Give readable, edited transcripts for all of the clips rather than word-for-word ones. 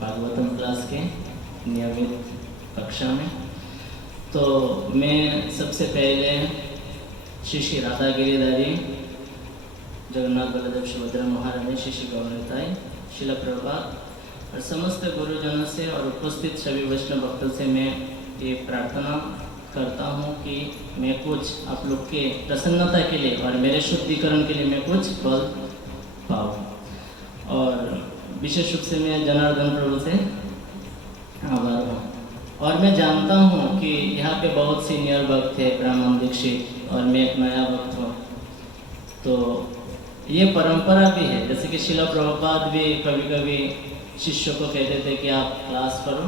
Bhagavatam class के नियमित कक्षा में। तो मैं सबसे पहले श्री श्री राधा गिरिधारी जगन्नाथ बलदेव सुभद्रा महारानी, श्री श्री गौरताई, शिला प्रभुपाद और समस्त गुरुजनों से और उपस्थित सभी वैष्णव भक्तों से मैं ये प्रार्थना करता हूँ कि मैं कुछ आप लोग के प्रसन्नता के लिए और मेरे शुद्धिकरण के लिए मैं कुछ बल पाऊँ। और विशेष रूप से मैं जनार्दन प्रभु से आभार हूँ। और मैं जानता हूँ कि यहाँ पे बहुत सीनियर भक्त थे, ब्राह्मण दीक्षित, और मैं एक नया भक्त हूँ। तो ये परंपरा भी है, जैसे कि शिला प्रभुपाद भी कभी कभी शिष्यों को कहते थे कि आप क्लास करो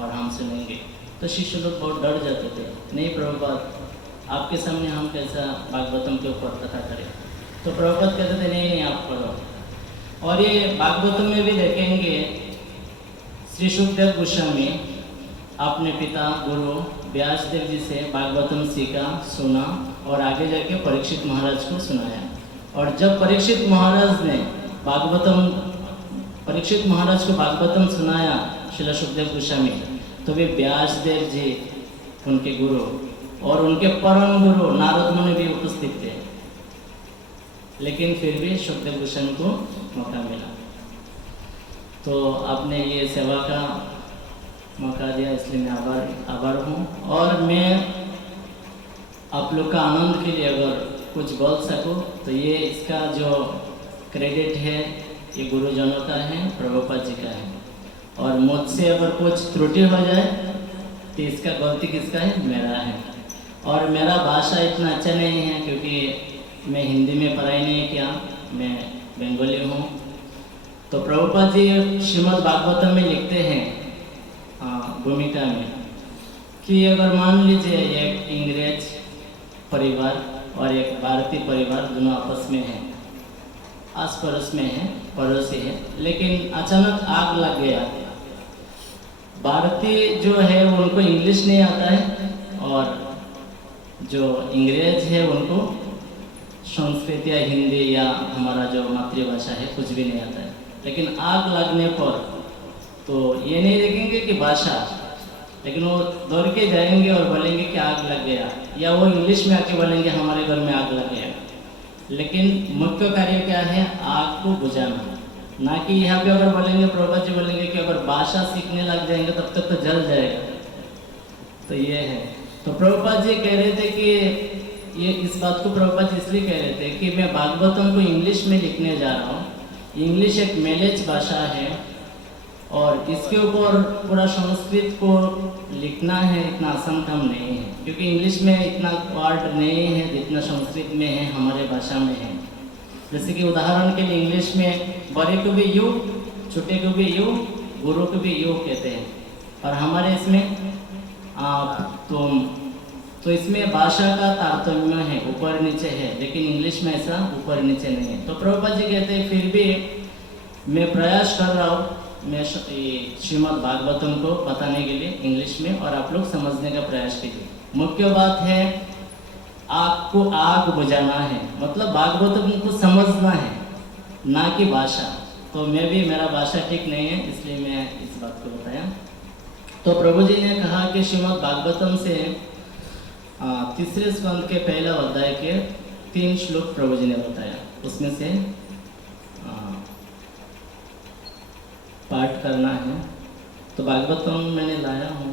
और हम सुनेंगे, तो शिष्य लोग बहुत डर जाते थे, नहीं प्रभुपाद आपके सामने हम कैसा भागवतम के ऊपर कथा करें। तो प्रभुपाद कहते थे नहीं आप करो। और ये भागवतम में भी देखेंगे श्री सुखदेव गोस्वामी अपने पिता गुरु व्यासदेव जी से भागवतम सीखा, सुना और आगे जाके परीक्षित महाराज को सुनाया। और जब परीक्षित महाराज ने परीक्षित महाराज को भागवतम सुनाया श्रील सुखदेव गोस्वामी, तो वे व्यासदेव जी उनके गुरु और उनके परम गुरु नारद मुनि भी उपस्थित थे, लेकिन फिर भी सुखदेव गोस्वामी को मौका मिला। तो आपने ये सेवा का मौका दिया, इसलिए मैं आभार हूँ। और मैं आप लोग का आनंद के लिए अगर कुछ बोल सकूँ तो ये इसका जो क्रेडिट है ये गुरुजनों का है, प्रभुपाद जी का है। और मुझसे अगर कुछ त्रुटि हो जाए तो इसका गलती किसका है? मेरा है। और मेरा भाषा इतना अच्छा नहीं है क्योंकि मैं हिंदी में पढ़ाई नहीं किया, मैं बंगाली हूँ। तो प्रभुपाद जी श्रीमद् भागवतम में लिखते हैं भूमिका में कि अगर मान लीजिए एक इंग्रेज परिवार और एक भारतीय परिवार दोनों आपस में हैं, आस पड़ोस में हैं, पड़ोसी हैं, लेकिन अचानक आग लग गया। भारतीय जो है उनको इंग्लिश नहीं आता है और जो अंग्रेज है उनको संस्कृत या हिंदी या हमारा जो मातृभाषा है कुछ भी नहीं आता है। लेकिन आग लगने पर तो ये नहीं देखेंगे कि भाषा, लेकिन वो दौड़ के जाएंगे और बोलेंगे कि आग लग गया, या वो इंग्लिश में आके बोलेंगे हमारे घर में आग लग गया। लेकिन मुख्य कार्य क्या है? आग को बुझाना। ना कि यहाँ पे अगर बोलेंगे, प्रभुपाद जी बोलेंगे कि अगर भाषा सीखने लग जाएंगे तब तक तो जल जाएगा। तो ये है। तो प्रभुपाद जी कह रहे थे कि ये इस बात को प्रभुपाद जी इसलिए कह रहे थे कि मैं भागवतम को इंग्लिश में लिखने जा रहा हूँ। इंग्लिश एक मैलेज भाषा है और इसके ऊपर पूरा संस्कृत को लिखना है इतना आसान काम नहीं है, क्योंकि इंग्लिश में इतना वर्ड नहीं है जितना संस्कृत में है, हमारे भाषा में है। जैसे कि उदाहरण के लिए इंग्लिश में बड़े को भी यू, छोटे को भी यू, गुरु को भी यू कहते हैं, और हमारे इसमें आप, तुम। तो इसमें भाषा का तारतम्य है, ऊपर नीचे है, लेकिन इंग्लिश में ऐसा ऊपर नीचे नहीं है। तो प्रभुपाद जी कहते हैं फिर भी मैं प्रयास कर रहा हूँ मैं श्रीमद् भागवतम को बताने के लिए इंग्लिश में, और आप लोग समझने का प्रयास कीजिए। मुख्य बात है आपको आग बुझाना है, मतलब भागवतम को समझना है, ना कि भाषा। तो मैं भी, मेरा भाषा ठीक नहीं है इसलिए मैं इस बात को बताया। तो प्रभु जी ने कहा कि श्रीमद् भागवतम से तीसरे स्कंद के पहला अध्याय के 3 श्लोक प्रभु जी ने बताया, उसमें से पाठ करना है। तो भागवतम मैंने लाया हूँ,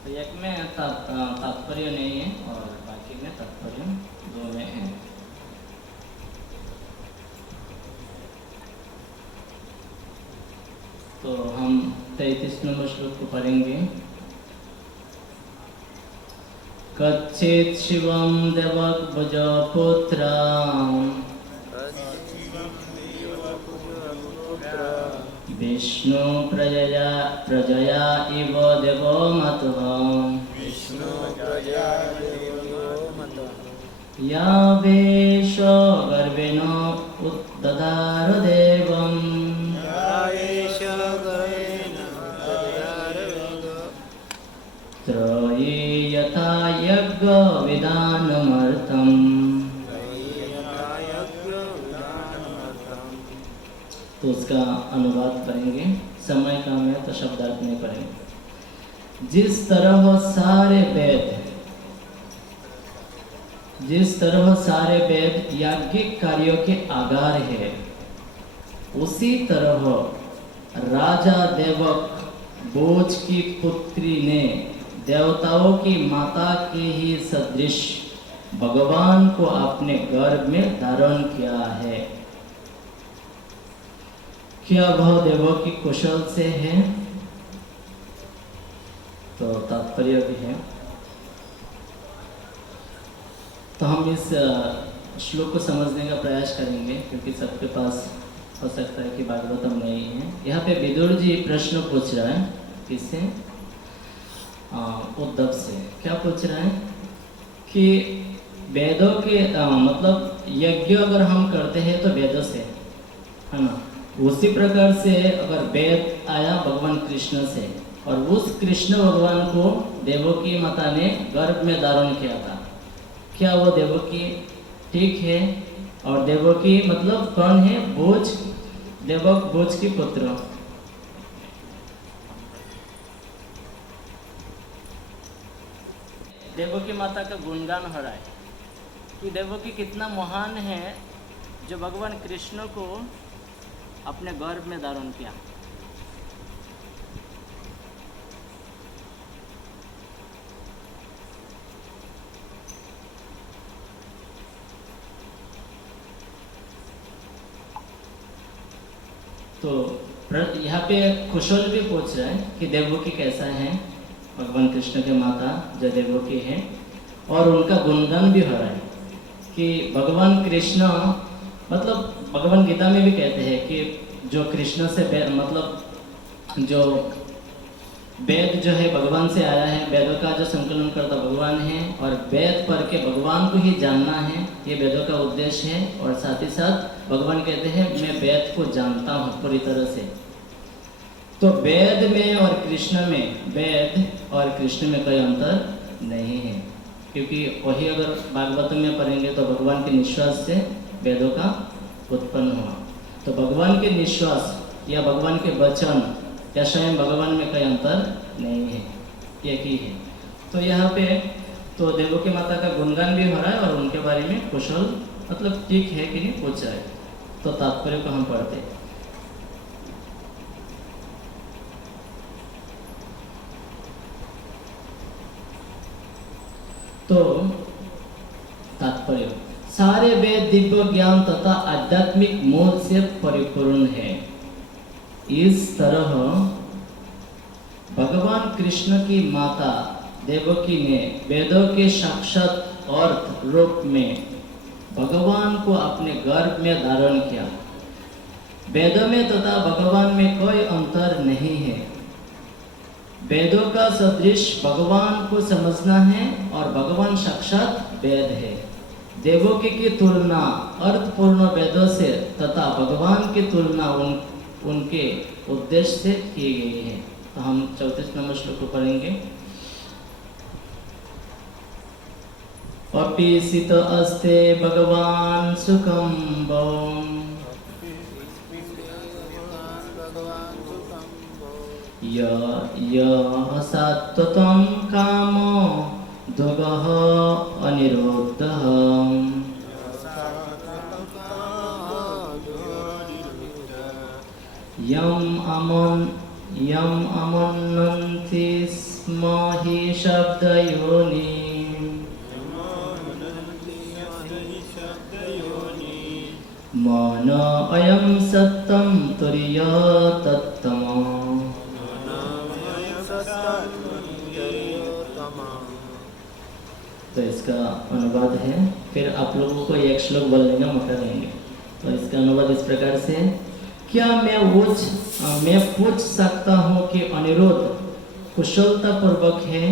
तो एक में तात्पर्य नहीं है और बाकी में तात्पर्य 2 में है। तो हम 33 नंबर श्लोक को पढ़ेंगे। कच्चित् शिवं देवभुजपुत्र विष्णु प्रजया इव देवो मतः या वेश गर्वेण उद्दधार देवम् त्रय त्वयि यथा यज्ञ विधानमर्थम। तो उसका अनुवाद करेंगे, समय कम है तो शब्दार्थ नहीं करेंगे। जिस तरह सारे वेद याज्ञिक कार्यों के आधार है, उसी तरह राजा देवक बोझ की पुत्री ने देवताओं की माता के ही सदृश भगवान को अपने गर्भ में धारण किया है। क्या वह देवों की कुशल से है? तो तात्पर्य भी है। तो हम इस श्लोक को समझने का प्रयास करेंगे, क्योंकि सबके पास हो सकता है कि भागवतम नहीं है। यहाँ पे विदुर जी प्रश्न पूछ रहा है, किससे? उद्धव से। क्या पूछ रहा है कि वेदों के मतलब यज्ञ अगर हम करते हैं तो वेदों से, है ना, उसी प्रकार से अगर वेद आया भगवान कृष्ण से, और उस कृष्ण भगवान को देवकी माता ने गर्भ में धारण किया था, क्या वो देवकी ठीक है? और देवकी मतलब कौन है? बोझ, देवक बोझ की पुत्र। देवकी माता का गुणगान हो रहा है कि देवकी कितना महान है जो भगवान कृष्ण को अपने गर्भ में धारण किया। तो यहाँ पे कुशल भी पूछ रहा है कि देवकी कैसा है, भगवान कृष्ण के माता जो देवकी है, और उनका गुणगान भी हो रहा है कि भगवान कृष्ण, मतलब भगवान गीता में भी कहते हैं कि जो कृष्ण से मतलब जो वेद जो है भगवान से आया है, वेदों का जो संकलन करता भगवान है, और वेद पढ़ के भगवान को ही जानना है, ये वेदों का उद्देश्य है। और साथ ही साथ भगवान कहते हैं मैं वेद को जानता हूँ पूरी तरह से। तो वेद में और कृष्ण में, वेद और कृष्ण में कोई अंतर नहीं है, क्योंकि वही अगर भागवत में पढ़ेंगे तो भगवान के निश्वास से वेदों का उत्पन्न हुआ। तो भगवान के निश्वास या भगवान के वचन या स्वयं भगवान में कोई अंतर नहीं है, एक ही है। तो यहाँ पे तो देवकी माता का गुणगान भी हो रहा है और उनके बारे में कुशल मतलब ठीक है कि नहीं पूछ रहा है। तो तात्पर्य को हम पढ़ते हैं। तो तात्पर्य, सारे वेद दिव्य ज्ञान तथा आध्यात्मिक मोह से परिपूर्ण है। इस तरह भगवान कृष्ण की माता देवकी ने वेदों के साक्षात अर्थ रूप में भगवान को अपने गर्भ में धारण किया। वेदों में तथा भगवान में कोई अंतर नहीं है। वेदों का सदृश भगवान को समझना है और भगवान साक्षात वेद है। देवकी की तुलना अर्थपूर्ण वेदों से तथा भगवान की तुलना उनके उद्देश्य से की गई है। तो हम 34 नंबर श्लोक को पढ़ेंगे। अपिसित अस्ते भगवान सुखम भौम यः सात्वतं कामो दुगः अनिरुद्धः यम अमन्नन्ति स्म हि शब्दयोनि मन अयं सत्यं तुर्य तत्तमः। तो इसका अनुवाद है, फिर आप लोगों को एक श्लोक बोलने का मौका देंगे। तो इसका अनुवाद इस प्रकार से, क्या मैं पूछ सकता हूँ कि अनिरुद्ध कुशलता पूर्वक है,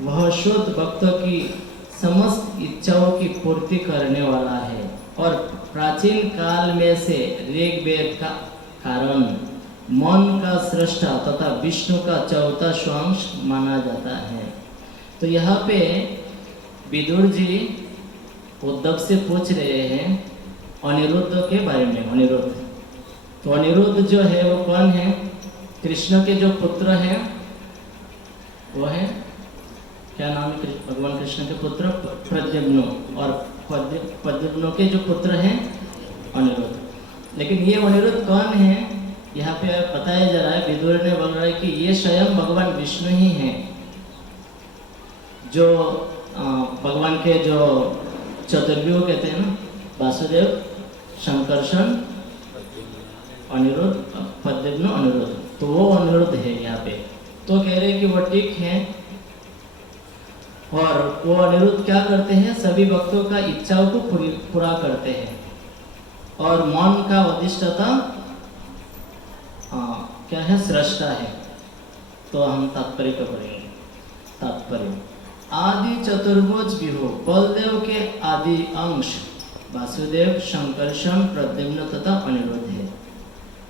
वह शुद्ध भक्तों की समस्त इच्छाओं की पूर्ति करने वाला है और प्राचीन काल में से ऋग्वेद का कारण मन का सृष्टा तथा विष्णु का चौथा स्वांश माना जाता है। तो यहाँ पे विदुर जी उद्धव से पूछ रहे हैं अनिरुद्ध के बारे में। अनिरुद्ध, तो अनिरुद्ध जो है वो कौन है? कृष्ण के जो पुत्र हैं वो है, क्या नाम है भगवान कृष्ण के पुत्र? प्रद्युम्न। और प्रद्युम्न के जो पुत्र हैं अनिरुद्ध। लेकिन ये अनिरुद्ध कौन है यहाँ पे बताया जा रहा है, विदुर ने बोल रहा है कि ये स्वयं भगवान विष्णु ही हैं, जो भगवान के जो चतुर्व्यूह कहते हैं ना, वासुदेव, शंकरषण, अनिरुद्ध, प्रद्युम्न, अनिरुद्ध, तो वो अनिरुद्ध है यहाँ पे। तो कह रहे हैं कि वो ठीक है, और वो अनिरुद्ध क्या करते हैं? सभी भक्तों का इच्छाओं को पूरा करते हैं, और मन का अधिष्ठाता क्या है? सृष्टा है। तो हम तात्पर्य को पढ़ेंगे। तात्पर्य, आदि चतुर्भुज विभु बलदेव के आदि अंश वासुदेव, शंकरषण, प्रद्युम्न तथा अनिरुद्ध है।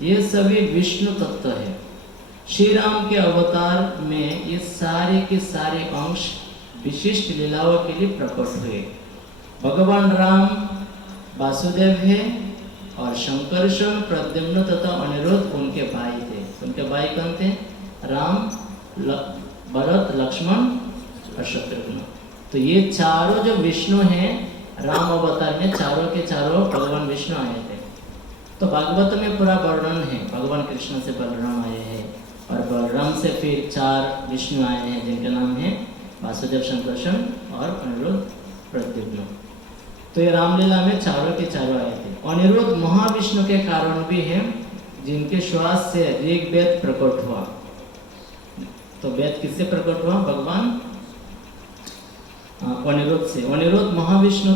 ये सभी विष्णु तत्व है। श्री राम के अवतार में ये सारे के सारे अंश विशिष्ट लीलाओं के लिए प्रकट हुए। भगवान राम वासुदेव है, और शंकरषण, प्रद्युम्न तथा अनिरुद्ध उनके भाई थे। उनके भाई कौन थे? राम, भरत, लक्ष्मण और शत्रुघ्न। तो ये चारों जो विष्णु हैं, राम अवतार में चारों के चारों भगवान विष्णु आए थे। तो भागवत में पूरा वर्णन है, भगवान कृष्ण से बलराम आए हैं, और बलराम से फिर 4 विष्णु आए हैं, जिनके नाम है वासुदेव, शंकरषण और अनिरुद्ध, प्रद्युम्न। तो ये रामलीला में चारों के चारों आए थे। अनिरुद्ध महाविष्णु के कारण भी हैं, जिनके श्वास से ऋग्वेद प्रकट हुआ। तो वेद किससे प्रकट हुआ? भगवान अनिरुद्ध से। अनिरुद्ध महाविष्णु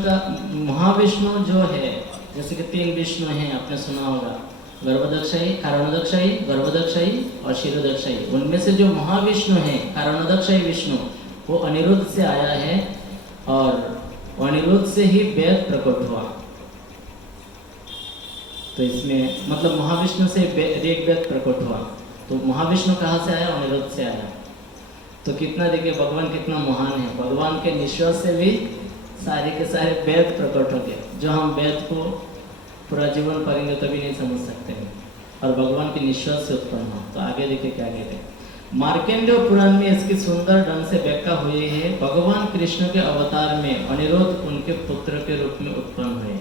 जो है, जैसे कि 3 विष्णु हैं, आपने सुना होगा, गर्भदक्षायी, कारणोदक्षायी, गर्भदक्षायी और क्षीरोदक्षायी। उनमें से जो महाविष्णु है, कारणोदक्षायी विष्णु, वो अनिरुद्ध से आया है, और अनिरुद्ध से ही वेद प्रकट हुआ। तो इसमें मतलब महाविष्णु से ऋग्वेद प्रकट हुआ। तो महाविष्णु कहाँ से आया? अनिरुद्ध से आया। तो कितना देखिए भगवान कितना महान है। भगवान के निश्वास से भी सारे के सारे वेद प्रकट हो गए, जो हम वेद को पूरा जीवन पढ़ेंगे तभी नहीं समझ सकते हैं, और भगवान के निश्वास से उत्पन्न हो। तो आगे देखिए क्या कहते हैं। मार्कंडेय पुराण में इसकी सुंदर ढंग से व्याख्या हुई है। भगवान कृष्ण के अवतार में अनिरुद्ध उनके पुत्र के रूप में उत्पन्न हुए।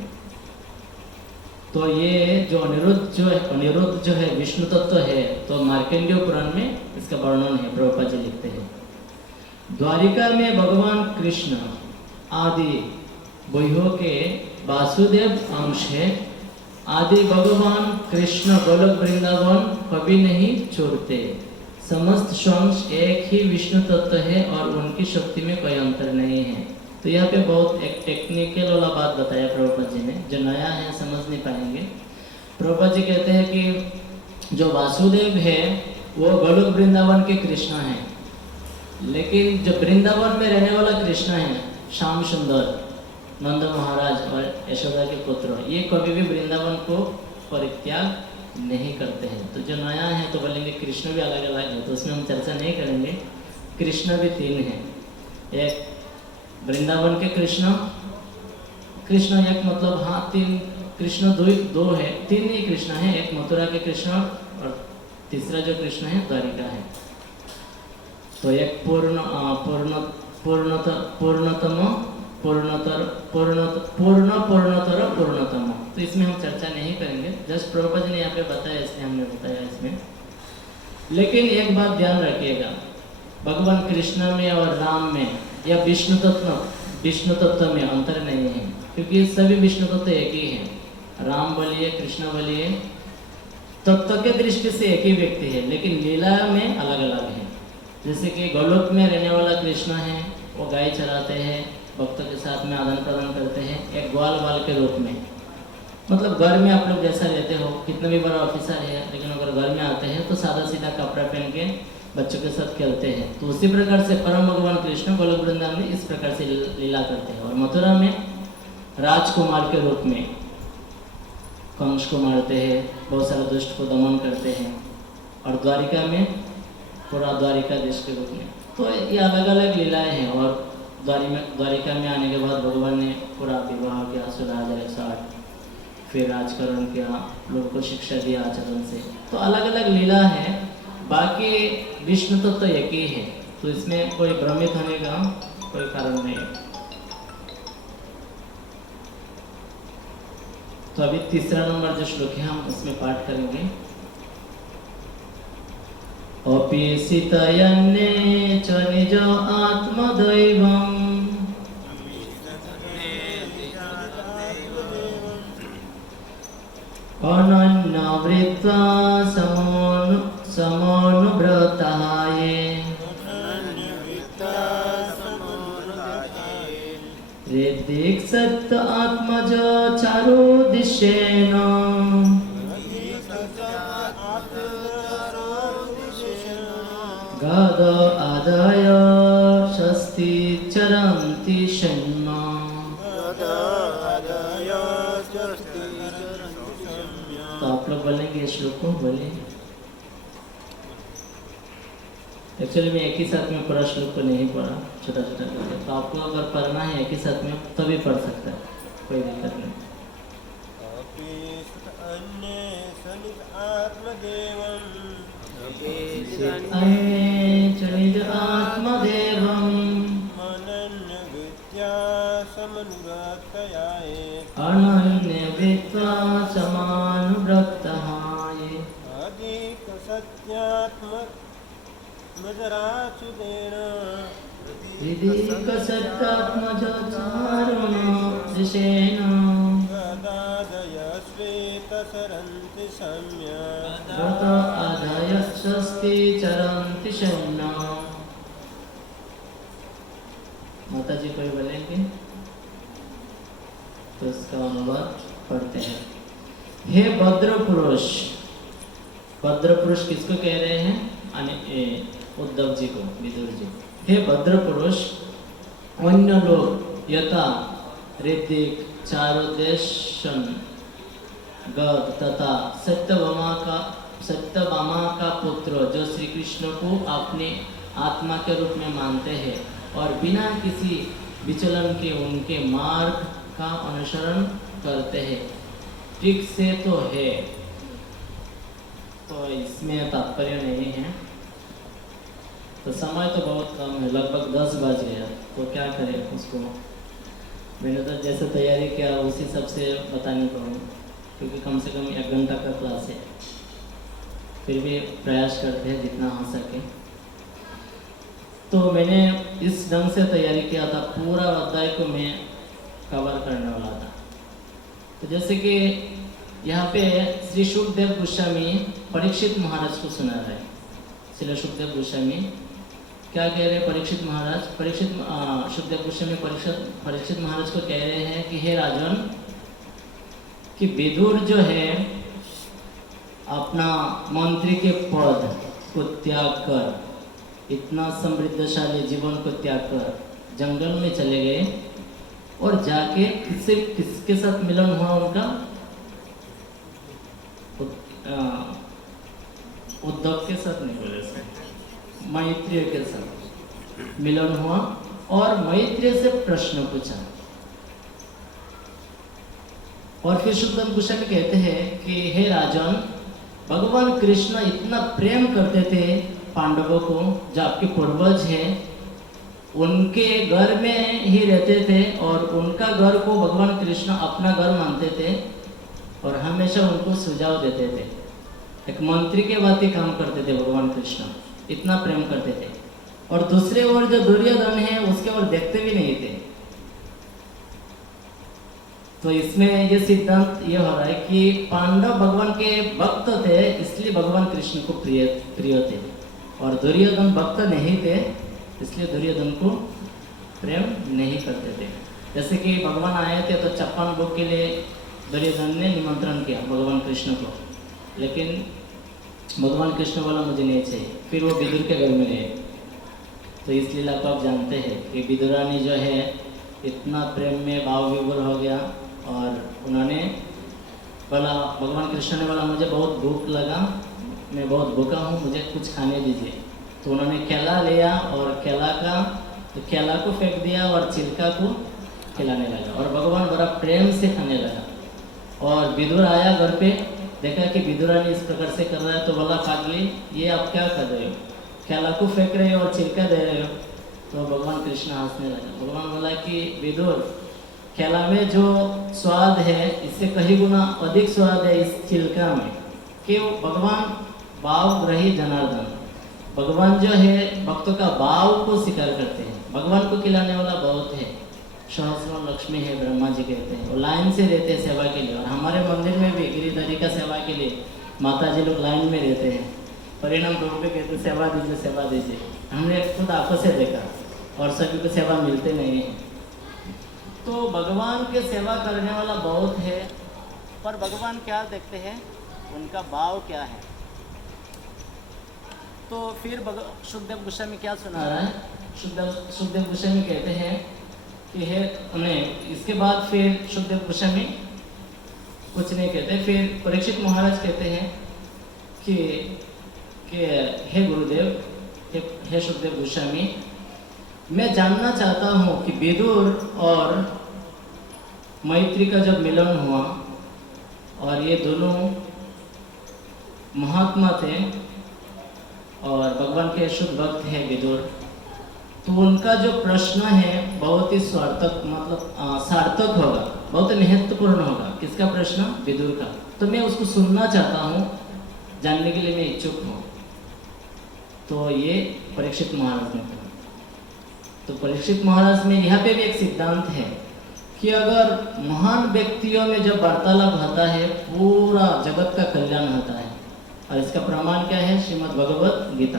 तो ये जो अनिरुद्ध जो है विष्णु तत्व है। तो मार्कंडेय पुराण में इसका वर्णन है, प्रभुपाद जी लिखते हैं। द्वारिका में भगवान कृष्ण आदि वैभव के वासुदेव अंश है। आदि भगवान कृष्ण गोलोक वृंदावन कभी नहीं छोड़ते। समस्त अंश एक ही विष्णु तत्व है, और उनकी शक्ति में कोई अंतर नहीं है। तो यहाँ पे बहुत एक टेक्निकल वाला बात बताया प्रभुपाद जी ने, जो नया है समझ नहीं पाएंगे। प्रभुपाद जी कहते हैं कि जो वासुदेव है वो गोलोक वृंदावन के कृष्ण हैं, लेकिन जो वृंदावन में रहने वाला कृष्ण है, श्याम सुंदर, नंद महाराज और यशोदा के पुत्र, ये कभी भी वृंदावन को परित्याग नहीं करते हैं। तो जो नया है तो बोलेंगे कृष्ण भी अलग अलग है, तो उसमें हम चर्चा नहीं करेंगे। कृष्ण भी 3 हैं, एक वृंदावन के कृष्ण एक मतलब, हाँ 3 कृष्ण, 2 है, 3 ही कृष्ण है। एक मथुरा के कृष्ण, और तीसरा जो कृष्ण है द्वारिका है। तो एक पूर्णतम। तो इसमें हम चर्चा नहीं करेंगे, जस्ट प्रभुपाद जी ने यहाँ पे बताया, इसलिए हमने बताया इसमें। लेकिन एक बात ध्यान रखिएगा, भगवान कृष्ण में और राम में या विष्णु तत्व में अंतर नहीं है, क्योंकि सभी विष्णु तत्व एक ही है। राम बोलिए, कृष्ण बोलिए, तत्व के दृष्टि से एक ही व्यक्ति है, लेकिन लीला में अलग अलग है। जैसे कि गोलोक में रहने वाला कृष्ण है, वो गाय चराते हैं, भक्तों के साथ में आदान प्रदान करते हैं, एक ग्वाल बाल के रूप में। मतलब घर में आप लोग जैसा रहते हो, कितना भी बड़ा ऑफिसर है, लेकिन अगर घर में आते हैं तो सादा सीधा कपड़ा पहन के बच्चों के साथ खेलते हैं। तो उसी प्रकार से परम भगवान कृष्ण गोलोक वृंदावन में इस प्रकार से लीला करते हैं। और मथुरा में राजकुमार के रूप में कंस को मारते हैं, बहुत सारे दुष्ट को दमन करते हैं। और द्वारिका में पूरा द्वारिका देश के रूप में तो ये अलग अलग लीलाएं हैं। और द्वारिका में आने के बाद भगवान ने पूरा विवाह किया 16,108, फिर राजकरण किया, लोगों को शिक्षा दिया आचरण से। तो अलग अलग लीला है, बाकी विष्णु तो एक ही है, तो इसमें कोई भ्रमित होने का कोई कारण नहीं है। तो अभी तीसरा नंबर जो श्लोक है हम उसमें पाठ करेंगे। अपि सीतयन्ने च निज आत्मदैवम् अनन्यवृत्त्वा समोऽनुव्रतः ये ऋद्धिक्सत् आत्मज चारुदिशेन गद आदय षष्ठी चरन्ति शन्मा। तो आप लोग बोलेंगे श्लोक को, बोले। एक्चुअली मैं एक ही साथ में पूरा श्लोक को नहीं पढ़ा, छोटा छोटा करके। तो आपको अगर पढ़ना है एक ही साथ में तभी पढ़ सकता है, कोई दिक्कत नहीं। अनन्यवृत्त्वा समानुव्रतः ये ऋद्धिक्सत्यात्मज चारुदिशेन गद आदाय षष्ठी चरन्ति शन्मा। माता जी कोई बोलेंगे तो इसका अनुवाद पढ़ते हैं। हे भद्र पुरुष, भद्र पुरुष किसको कह रहे हैं? उद्धव जी को, विदुर जी। हे भद्र पुरुष, अन्य लोग यथा ऋतिक, चारुदेशन, गद तथा सत्यभामा का पुत्र जो श्री कृष्ण को अपने आत्मा के रूप में मानते हैं और बिना किसी विचलन के उनके मार्ग का अनुसरण करते हैं, ठीक से तो है। तो इसमें तात्पर्य नहीं है। तो समय तो बहुत कम है, लगभग 10 बज गया, तो क्या करें उसको। मैंने तो जैसे तैयारी किया उसी सब से बताने पाऊँ, क्योंकि कम से कम 1 घंटा का क्लास है। फिर भी प्रयास करते हैं जितना हो सके। तो मैंने इस ढंग से तैयारी किया था, पूरा अध्याय को मैं कवर करने वाला था। तो जैसे कि यहाँ पे श्री सुखदेव गोस्वामी परीक्षित महाराज को सुना रहे हैं। श्री सुखदेव गोस्वामी क्या कह रहे हैं? परीक्षित महाराज, सुखदेव गोस्वामी परीक्षित महाराज को कह रहे हैं कि हे राजन, कि विदुर जो है अपना मंत्री के पद को त्याग कर, इतना समृद्धशाली जीवन को त्याग कर जंगल में चले गए और जाके किसके साथ मिलन हुआ उनका? उद्धव के साथ नहीं बोले, मैत्रेय के साथ मिलन हुआ और मैत्रेय से प्रश्न पूछा। और फिर सुखदेव गोस्वामी कहते हैं कि हे राजन, भगवान कृष्ण इतना प्रेम करते थे पांडवों को, जो आपके पूर्वज हैं उनके घर में ही रहते थे और उनका घर को भगवान कृष्ण अपना घर मानते थे और हमेशा उनको सुझाव देते थे। एक मंत्री के बात ही काम करते थे भगवान कृष्ण, इतना प्रेम करते थे। और दूसरे ओर जो दुर्योधन है उसके ओर देखते भी नहीं थे। तो इसमें ये सिद्धांत ये हो रहा है कि पांडव भगवान के भक्त थे, इसलिए भगवान कृष्ण को प्रिय थे, और दुर्योधन भक्त नहीं थे, इसलिए दुर्योधन को प्रेम नहीं करते थे। जैसे कि भगवान आए थे तो 56 भोग के लिए दुर्योधन ने निमंत्रण किया भगवान कृष्ण को, लेकिन भगवान कृष्ण बोला मुझे नहीं चाहिए, फिर वो विदुर के घर में गए। तो इस लीला को आप जानते हैं कि विदुरानी जो है इतना प्रेम में भाव विभोर हो गया और उन्होंने बोला, भगवान कृष्ण ने बोला मुझे बहुत भूख लगा, मैं बहुत भूखा हूँ, मुझे कुछ खाने दीजिए। तो उन्होंने केला लिया और केला को फेंक दिया और चिल्का को खिलाने लगा और भगवान बड़ा प्रेम से खाने लगा। और विदुर आया घर पे, देखा कि विदुरानी इस प्रकार से कर रहा है तो बोला पागली ये आप क्या कर रहे हो, केला को फेंक रहे हो और चिल्का दे रहे हो। तो भगवान कृष्ण हंसने लगा। भगवान बोला कि विदुर, केला में जो स्वाद है इससे कहीं गुना अधिक स्वाद है इस चिल्का में। क्यों? भगवान भाव ग्रही जनार्दन, भगवान जो है भक्तों का भाव को स्वीकार करते हैं। भगवान को खिलाने वाला बहुत है, सहस्र लक्ष्मी है ब्रह्मा जी कहते हैं, वो लाइन से रहते हैं सेवा के लिए। और हमारे मंदिर में भी गिरिधरी का सेवा के लिए माता जी लोग लाइन में रहते हैं। परिणाम रूप में कहते सेवा दीजिए सेवा दीजिए। हमने खुद आंखों से देखा और सभी को सेवा मिलते नहीं है। तो भगवान के सेवा करने वाला बहुत है, पर भगवान क्या देखते हैं, उनका भाव क्या है। तो फिर सुखदेव गोस्वामी क्या सुना रहा है, सुखदेव गोस्वामी कहते हैं कि है उन्हें, इसके बाद फिर सुखदेव गोस्वामी कुछ नहीं कहते। फिर परीक्षित महाराज कहते हैं कि हे गुरुदेव, हे सुखदेव गोस्वामी, मैं जानना चाहता हूँ कि विदुर और मैत्री का जब मिलन हुआ और ये दोनों महात्मा थे और भगवान के शुद्ध भक्त है विदुर, तो उनका जो प्रश्न है बहुत ही सार्थक, मतलब सार्थक होगा, बहुत महत्वपूर्ण होगा। किसका प्रश्न? विदुर का। तो मैं उसको सुनना चाहता हूँ, जानने के लिए मैं इच्छुक हूँ। तो ये परीक्षित महाराज ने कहा। तो परीक्षित महाराज में यहाँ पे भी एक सिद्धांत है कि अगर महान व्यक्तियों में जब वार्तालाप होता है पूरा जगत का कल्याण होता है। और इसका प्रमाण क्या है? श्रीमद् भगवत गीता,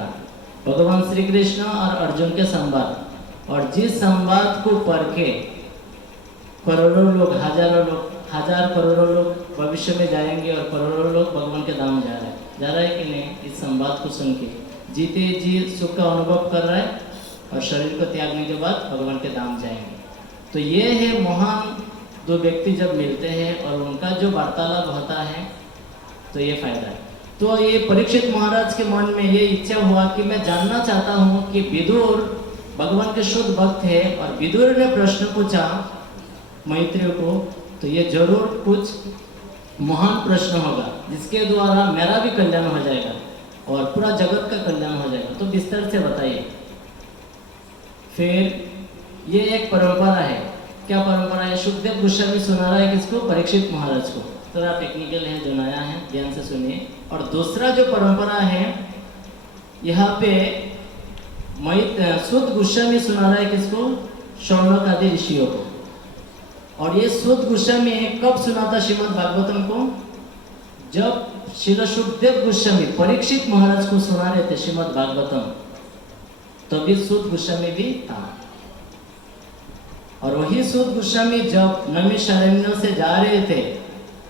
भगवान श्री कृष्ण और अर्जुन के संवाद। और जिस संवाद को पढ़ के करोड़ों लोग, हजारों लोग, हजार करोड़ों लोग भविष्य में जाएंगे और करोड़ों लोग भगवान के धाम जा रहा है कि नहीं? इस संवाद को सुन के जीते जी सुख का अनुभव कर रहा है और शरीर को त्यागने के बाद भगवान के धाम जाएंगे। तो ये है महान दो व्यक्ति जब मिलते हैं और उनका जो वार्तालाप होता है, तो ये फायदा है। तो ये परीक्षित महाराज के मन में ये इच्छा हुआ कि मैं जानना चाहता हूँ कि विदुर भगवान के शुद्ध भक्त है और विदुर ने प्रश्न पूछा मैत्री को, तो ये जरूर कुछ महान प्रश्न होगा जिसके द्वारा मेरा भी कल्याण हो जाएगा और पूरा जगत का कल्याण हो जाएगा। तो विस्तार से बताइए। फिर ये एक परंपरा है। क्या परंपरा है? सुखदेव गोस्वामी सुना रहा है किसको? परीक्षित महाराज को। थोड़ा टेक्निकल है जो नया है, ध्यान से सुनिए। और दूसरा जो परंपरा है यहाँ पे सुध गोस्वामी सुना रहा है किसको? शौनक आदि ऋषियों को। और ये सुध गोस्वामी कब सुना था श्रीमद् भागवतम को? जब श्रील सुखदेव गोस्वामी परीक्षित महाराज को सुना रहे थे श्रीमद् भागवतम, तभी सुध गोस्वामी भी था। और वही सुध गोस्वामी जब नैमिषारण्य से जा रहे थे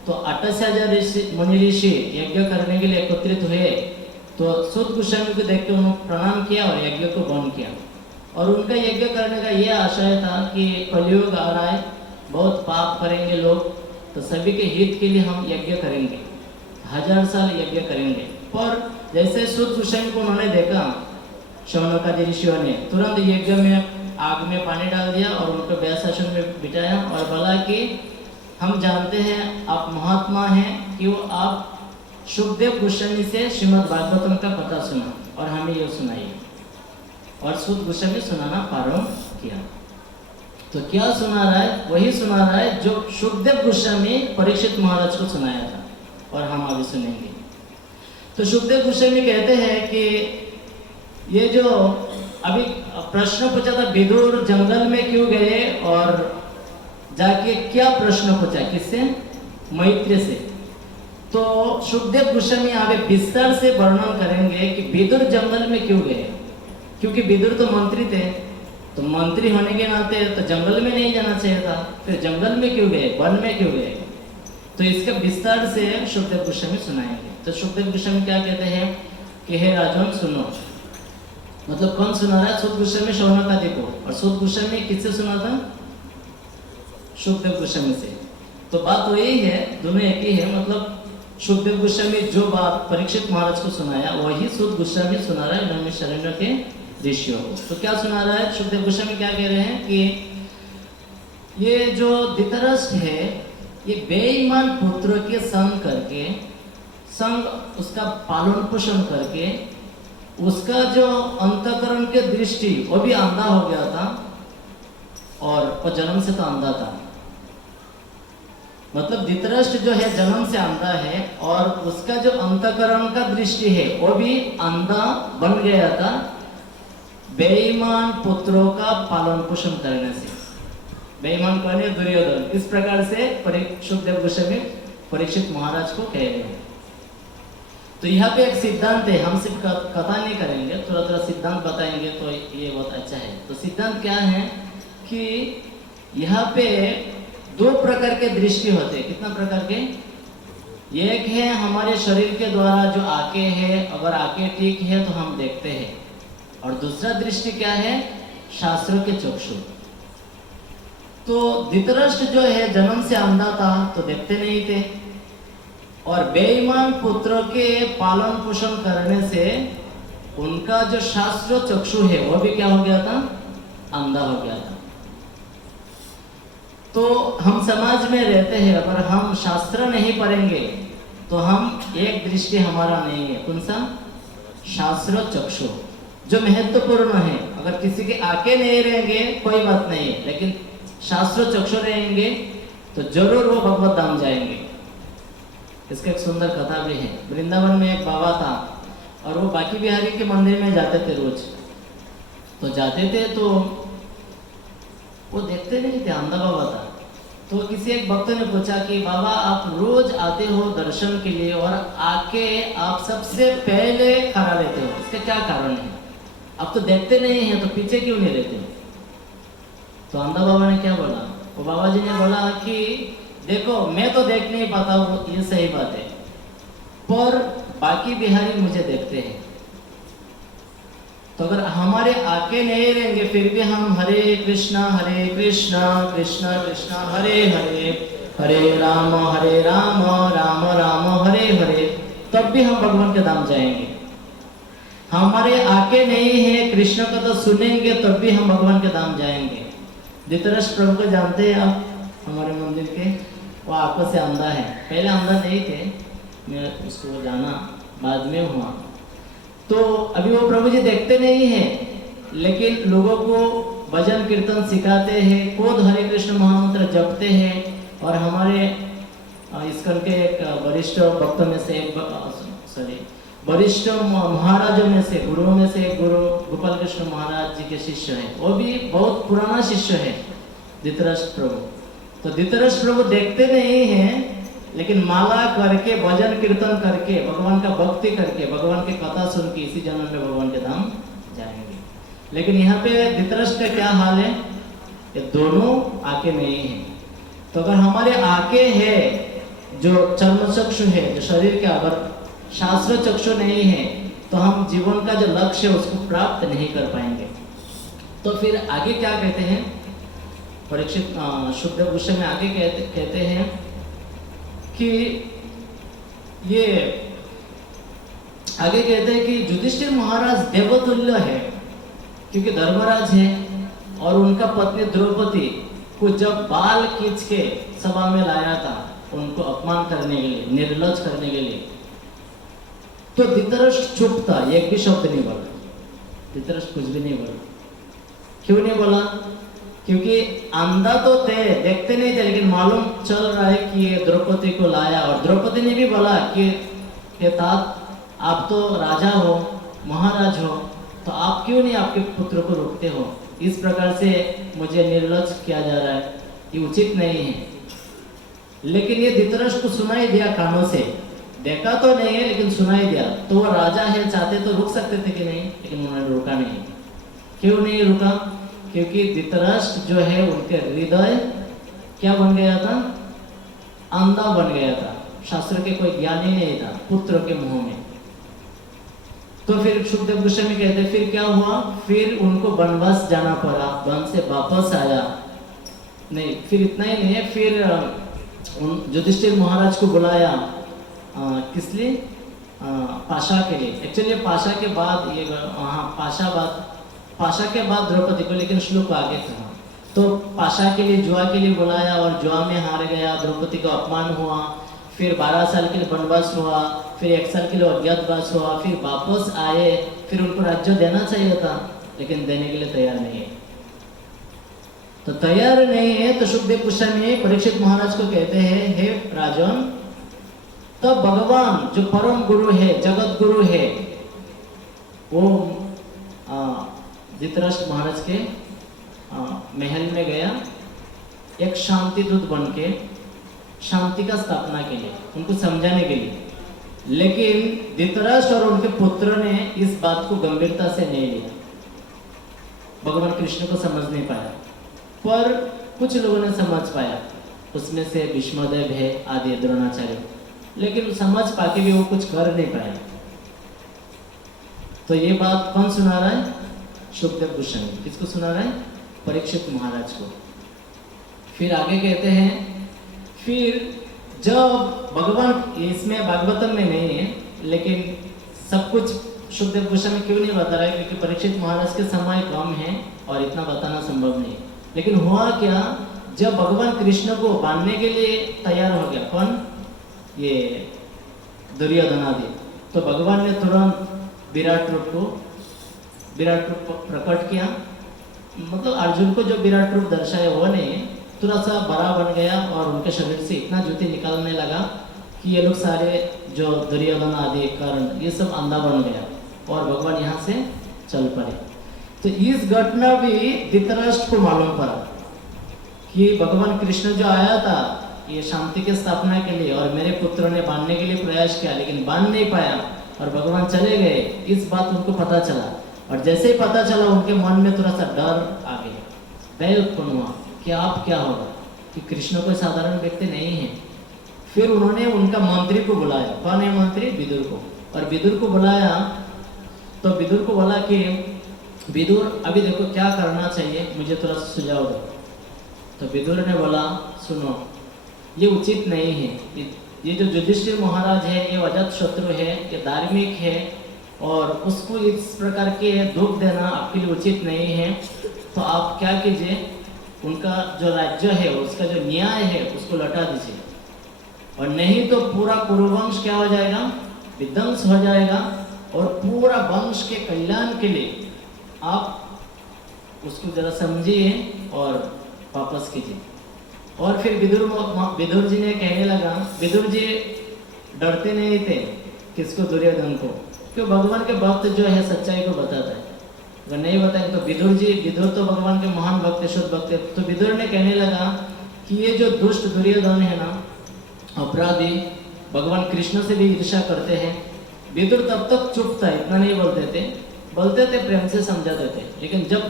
तो 28,000 मुनि ऋषि यज्ञ करने के लिए एकत्रित हुए। तो सुध गोस्वामी को देख के उन्होंने प्रणाम किया और यज्ञ को बंद किया। और उनका यज्ञ करने का ये आशय था कि कलयुग आ रहा है, बहुत पाप करेंगे लोग, तो सभी के हित के लिए हम यज्ञ करेंगे, 1000 साल यज्ञ करेंगे। पर जैसे सुध गोस्वामी को उन्होंने देखा, शौनक आदि ऋषियों ने तुरंत यज्ञ में आग में पानी डाल दिया और उनको व्यासासन में बिठाया और बोला कि हम जानते हैं आप महात्मा हैं, कि वो आप सुखदेव गोस्वामी से श्रीमद् भागवतम का पता सुना और हमें ये सुनाइए। और सुध गोस्वामी सुनाना प्रारंभ किया। तो क्या सुना रहा है? वही सुना रहा है जो सुखदेव गोस्वामी परीक्षित महाराज को सुनाया था, और हम अभी सुनेंगे। तो सुखदेव गोस्वामी कहते हैं कि ये जो अभी प्रश्न पूछा था, विदुर जंगल में क्यों गए और जाके क्या प्रश्न पूछा? किससे? मैत्री से। तो सुखदेव गोस्वामी आगे विस्तार से वर्णन करेंगे कि विदुर जंगल में क्यों गए। क्योंकि विदुर तो मंत्री थे, तो मंत्री होने के नाते तो जंगल में नहीं जाना चाहिए था, फिर जंगल में क्यों गए, वन में क्यों गए? तो इसका विस्तार से सुखदेव गोस्वामी सुनाएंगे। तो सुखदेव गोस्वामी क्या कहते हैं कि हे राजन सुनो। मतलब कौन सुना रहा है? सुध गोस्वामी शौनक आदि को। और सुध गोस्वामी किससे सुना था? सुखदेव गोस्वामी से। तो बात वही है, दोनों एक ही है। मतलब सुखदेव गोस्वामी जो बात परीक्षित महाराज को सुनाया वही सुध गोस्वामी सुना रहा है नैमिषारण्य के ऋषियों को। तो क्या सुना रहा है सुखदेव गोस्वामी, क्या कह रहे हैं कि ये जो धृतराष्ट्र है ये बेईमान पुत्र के संग उसका पालन पोषण करके उसका जो अंतःकरण के दृष्टि वो भी अंधा हो गया था, और वो जन्म से तो अंधा था। मतलब धृतराष्ट्र जो है जन्म से अंधा है और उसका जो अंतःकरण का दृष्टि है वो भी अंधा बन गया था बेईमान पुत्रों का पालन पोषण करने से। बेईमान कौन है? दुर्योधन। इस प्रकार से सुखदेव गोस्वामी परीक्षित महाराज को कह रहे हैं। तो यहाँ पे एक सिद्धांत है, हम सिर्फ कथा नहीं करेंगे, थोड़ा थोड़ा सिद्धांत बताएंगे तो ये बहुत अच्छा है। तो सिद्धांत क्या है कि यहाँ पे दो प्रकार के दृष्टि होते हैं। कितना प्रकार के? एक है हमारे शरीर के द्वारा जो आंखें है, अगर आंखें ठीक है तो हम देखते हैं, और दूसरा दृष्टि क्या है? शास्त्रों के चक्षु। तो धृतराष्ट्र जो है जन्म से अंधा था तो देखते नहीं थे, और बेईमान पुत्र के पालन पोषण करने से उनका जो शास्त्र चक्षु है वो भी क्या हो गया था? अंधा हो गया था। तो हम समाज में रहते हैं, अगर हम शास्त्र नहीं पढ़ेंगे तो हम एक दृष्टि हमारा नहीं है। कौन सा? शास्त्र चक्षु जो महत्वपूर्ण है। अगर किसी के आंखें नहीं रहेंगे कोई बात नहीं है, लेकिन शास्त्र चक्षु रहेंगे तो जरूर वो भगवत धाम जाएंगे। इसका एक सुंदर कथा भी है। वृंदावन में एक बाबा था और वो बाकी बिहारी के मंदिर में जाते थे रोज। तो जाते थे तो वो देखते नहीं थे, अंधा बाबा था। तो किसी एक भक्त ने पूछा कि बाबा आप रोज आते हो दर्शन के लिए और आके आप सबसे पहले खड़ा रहते हो, इसका क्या कारण है? आप तो देखते नहीं हैं तो पीछे क्यों नहीं रहते? तो अंधा बाबा ने क्या बोला? वो बाबा जी ने बोला कि देखो मैं तो देख नहीं पाता हूँ, ये सही बात है, पर बाकी बिहारी मुझे देखते हैं। तो अगर हमारे आंखें नहीं रहेंगे फिर भी हम हरे कृष्णा कृष्णा कृष्णा हरे हरे, हरे राम राम राम हरे हरे, तब भी हम भगवान के धाम जाएंगे। हमारे आंखें नहीं है, कृष्ण का तो सुनेंगे तब भी हम भगवान के धाम जाएंगे। धृतराष्ट्र प्रभु को जानते हैं आप, हमारे मंदिर के, वो आंखों से अंधा है। पहले अंधा नहीं थे, मैं उसको जाना बाद में हुआ। तो अभी वो प्रभु जी देखते नहीं हैं, लेकिन लोगों को भजन कीर्तन सिखाते हैं, खुद हरे कृष्ण महामंत्र जपते हैं। और हमारे इस्कॉन के एक वरिष्ठ भक्तों में से वरिष्ठ महाराजों में से, गुरुओं में से एक गुरु गोपाल कृष्ण महाराज जी के शिष्य हैं। वो भी बहुत पुराना शिष्य है धृतराष्ट्र प्रभु। तो धृतराष्ट्र प्रभु देखते नहीं हैं, लेकिन माला करके भजन कीर्तन करके भगवान का भक्ति करके भगवान की कथा सुन के इसी जन्म में भगवान के धाम जाएंगे। लेकिन यहाँ पे धृतराष्ट्र का क्या हाल है? ये दोनों आंखें नहीं है। तो अगर हमारे आंखें है, जो चर्म चक्षु है, जो शरीर के, अगर शास्त्र चक्षु नहीं है तो हम जीवन का जो लक्ष्य है उसको प्राप्त नहीं कर पाएंगे। तो फिर आगे क्या कहते हैं परीक्षित सुखदेव गोस्वामी आगे कहते हैं कि ये आगे कहते हैं कि युधिष्ठिर महाराज देवतुल्य है, क्योंकि धर्मराज है और उनका पत्नी द्रौपदी को जब बाल खींच के सभा में लाया था उनको अपमान करने के लिए, निर्लज करने के लिए, तो धृतराष्ट्र चुप था, एक भी शब्द नहीं बोला। धृतराष्ट्र कुछ भी नहीं बोला। क्यों नहीं बोला? क्योंकि अंधा तो थे, देखते नहीं थे, लेकिन मालूम चल रहा है कि ये द्रौपदी को लाया। और द्रौपदी ने भी बोला कि तात आप तो राजा हो, महाराज हो, तो आप क्यों नहीं आपके पुत्र को रोकते हो? इस प्रकार से मुझे निर्लज किया जा रहा है, ये उचित नहीं है। लेकिन ये धृतराष्ट्र को सुनाई दिया कानों से, देखा तो नहीं है लेकिन सुनाई दिया। तो वो राजा है, चाहते तो रुक सकते थे कि नहीं, लेकिन उन्होंने रुका नहीं। क्यों नहीं रुका? क्योंकि धृतराष्ट्र जो है उनके हृदय क्या बन गया था? अंधा बन गया था, शास्त्र के कोई ज्ञान ही नहीं था पुत्र के मुंह में। तो फिर सुखदेव गोस्वामी कहते फिर क्या हुआ? फिर उनको वनवास जाना पड़ा, वन से वापस आया नहीं। फिर इतना ही नहीं है, फिर युधिष्ठिर महाराज को बुलाया किस लिए? पाशा के लिए। एक्चुअली पाशा के बाद ये वहाँ पाशा के बाद द्रौपदी को, लेकिन श्लोक आगे था। तो पाशा के लिए, जुआ के लिए बुलाया और जुआ में हार गया, द्रौपदी को अपमान हुआ, फिर 12 साल के लिए वनवास हुआ, फिर 1 साल के लिए अज्ञातवास हुआ, फिर वापस आए, फिर उनको राज्य देना चाहिए था, लेकिन देने के लिए तैयार नहीं है। तो तैयार नहीं है तो सुखदेव गोस्वामी परीक्षित महाराज को कहते हैं, हे राजन, तो भगवान जो परम गुरु है, जगत गुरु है, वो धृतराष्ट्र महाराज के महल में गया एक शांति दूत बन के, शांति का स्थापना के लिए, उनको समझाने के लिए। लेकिन धृतराष्ट्र और उनके पुत्र ने इस बात को गंभीरता से नहीं लिया, भगवान कृष्ण को समझ नहीं पाया। पर कुछ लोगों ने समझ पाया, उसमें से भीष्मदेव है, आदि द्रोणाचार्य, लेकिन समझ पाके भी वो कुछ कर नहीं पाया। तो ये बात कौन सुना रहा है? सुखदेव गोस्वामी। किसको सुना रहा है? परीक्षित महाराज को। फिर आगे कहते हैं, फिर जब भगवान, इसमें भागवतम में नहीं है, लेकिन सब कुछ सुखदेव गोस्वामी क्यों नहीं बता रहा है? क्योंकि परीक्षित महाराज के समय कम है और इतना बताना संभव नहीं। लेकिन हुआ क्या, जब भगवान कृष्ण को बांधने के लिए तैयार हो गया, कौन? ये दुर्योधन आदि, तो भगवान ने तुरंत विराट रूप प्रकट किया। मतलब अर्जुन को जो विराट रूप दर्शाया वो नहीं, थोड़ा सा बड़ा बन गया और उनके शरीर से इतना ज्योति निकालने लगा कि ये लोग सारे जो दुर्योधन आदि कर्ण, ये सब अंधा बन गया और भगवान यहाँ से चल पड़े। तो इस घटना भी धृतराष्ट्र को मालूम पड़ा कि भगवान कृष्ण जो आया था ये शांति की स्थापना के लिए, और मेरे पुत्रों ने बांधने के लिए प्रयास किया, लेकिन बांध नहीं पाया और भगवान चले गए। इस बात उनको पता चला, और जैसे ही पता चला उनके मन में थोड़ा सा डर आ गया, भय उत्पन्न हुआ कि आप क्या होगा, कि कृष्ण कोई साधारण व्यक्ति नहीं है। फिर उन्होंने उनका मंत्री को बुलाया। कौन है मंत्री? विदुर को। और विदुर को बुलाया तो विदुर को बोला कि विदुर, अभी देखो क्या करना चाहिए, मुझे थोड़ा सा सुझाव दो। तो विदुर ने बोला, सुनो, ये उचित नहीं है, ये जो युधिष्ठिर महाराज है ये अजात शत्रु है, ये धार्मिक है, और उसको इस प्रकार के दुख देना आपके लिए उचित नहीं है। तो आप क्या कीजिए, उनका जो राज्य है, उसका जो न्याय है, उसको लौटा दीजिए, और नहीं तो पूरा कुरुवंश क्या हो जाएगा? विध्वंस हो जाएगा, और पूरा वंश के कल्याण के लिए आप उसको जरा समझिए और वापस कीजिए। और फिर विदुर जी ने कहने लगा, विदुर जी डरते नहीं थे किसको? दुर्योधन को, क्यों? भगवान के भक्त जो है सच्चाई को बताता है, अगर नहीं बताए तो विदुर तो भगवान के महान भक्त, शुद्ध भक्त। तो विदुर ने कहने लगा कि ये जो दुष्ट दुर्योधन है ना, अपराधी, भगवान कृष्ण से भी ईर्ष्या करते हैं। विदुर तब तक चुप था, इतना नहीं बोलते थे, प्रेम से समझाते थे। लेकिन जब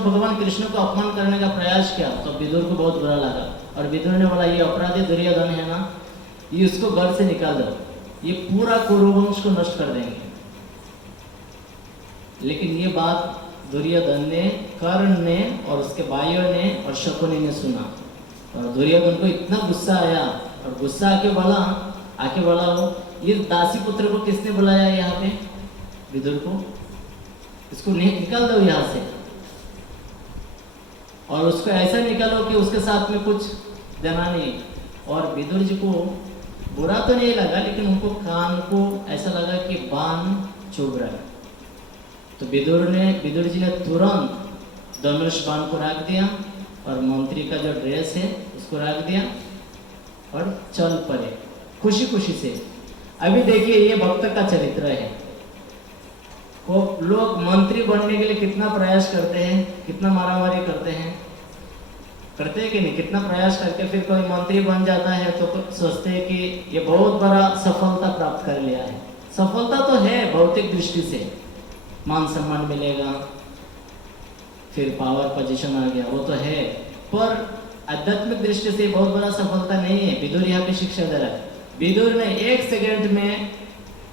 भगवान कृष्ण को अपमान करने का प्रयास किया तो विदुर को बहुत बुरा लगा, और विदुर ने बोला, ये अपराधी दुर्योधन है ना, ये उसको घर से निकाल दो, ये पूरा कुरुवंश को नष्ट कर देंगे। लेकिन ये बात दुर्योधन ने, कर्ण ने और उसके भाइयों ने और शकुनी ने सुना, और दुर्योधन को इतना गुस्सा आया, और गुस्सा आके बोला वो, ये दासी पुत्र को किसने बुलाया यहाँ पे? विदुर को। इसको निकाल दो यहाँ से, और उसको ऐसा निकालो कि उसके साथ में कुछ देना नहीं। और विदुर जी को बुरा तो नहीं लगा, लेकिन उनको कान को ऐसा लगा कि बाण चुभ रहा है। तो विदुर जी ने तुरंत धनुष बाण को रख दिया, और मंत्री का जो ड्रेस है उसको रख दिया, और चल पड़े खुशी खुशी से। अभी देखिए ये भक्त का चरित्र है। वो लोग मंत्री बनने के लिए कितना प्रयास करते हैं, कितना मारामारी करते हैं कि नहीं? कितना प्रयास करके फिर कोई मंत्री बन जाता है तो सोचते हैं कि ये बहुत बड़ा सफलता प्राप्त कर लिया है। सफलता तो है भौतिक दृष्टि से, मान सम्मान मिलेगा, फिर पावर पोजीशन आ गया, वो तो है, पर आध्यात्मिक दृष्टि से बहुत बड़ा सफलता नहीं है। विदुर यहाँ पे शिक्षा दे रहा है। विदुर ने 1 सेकंड में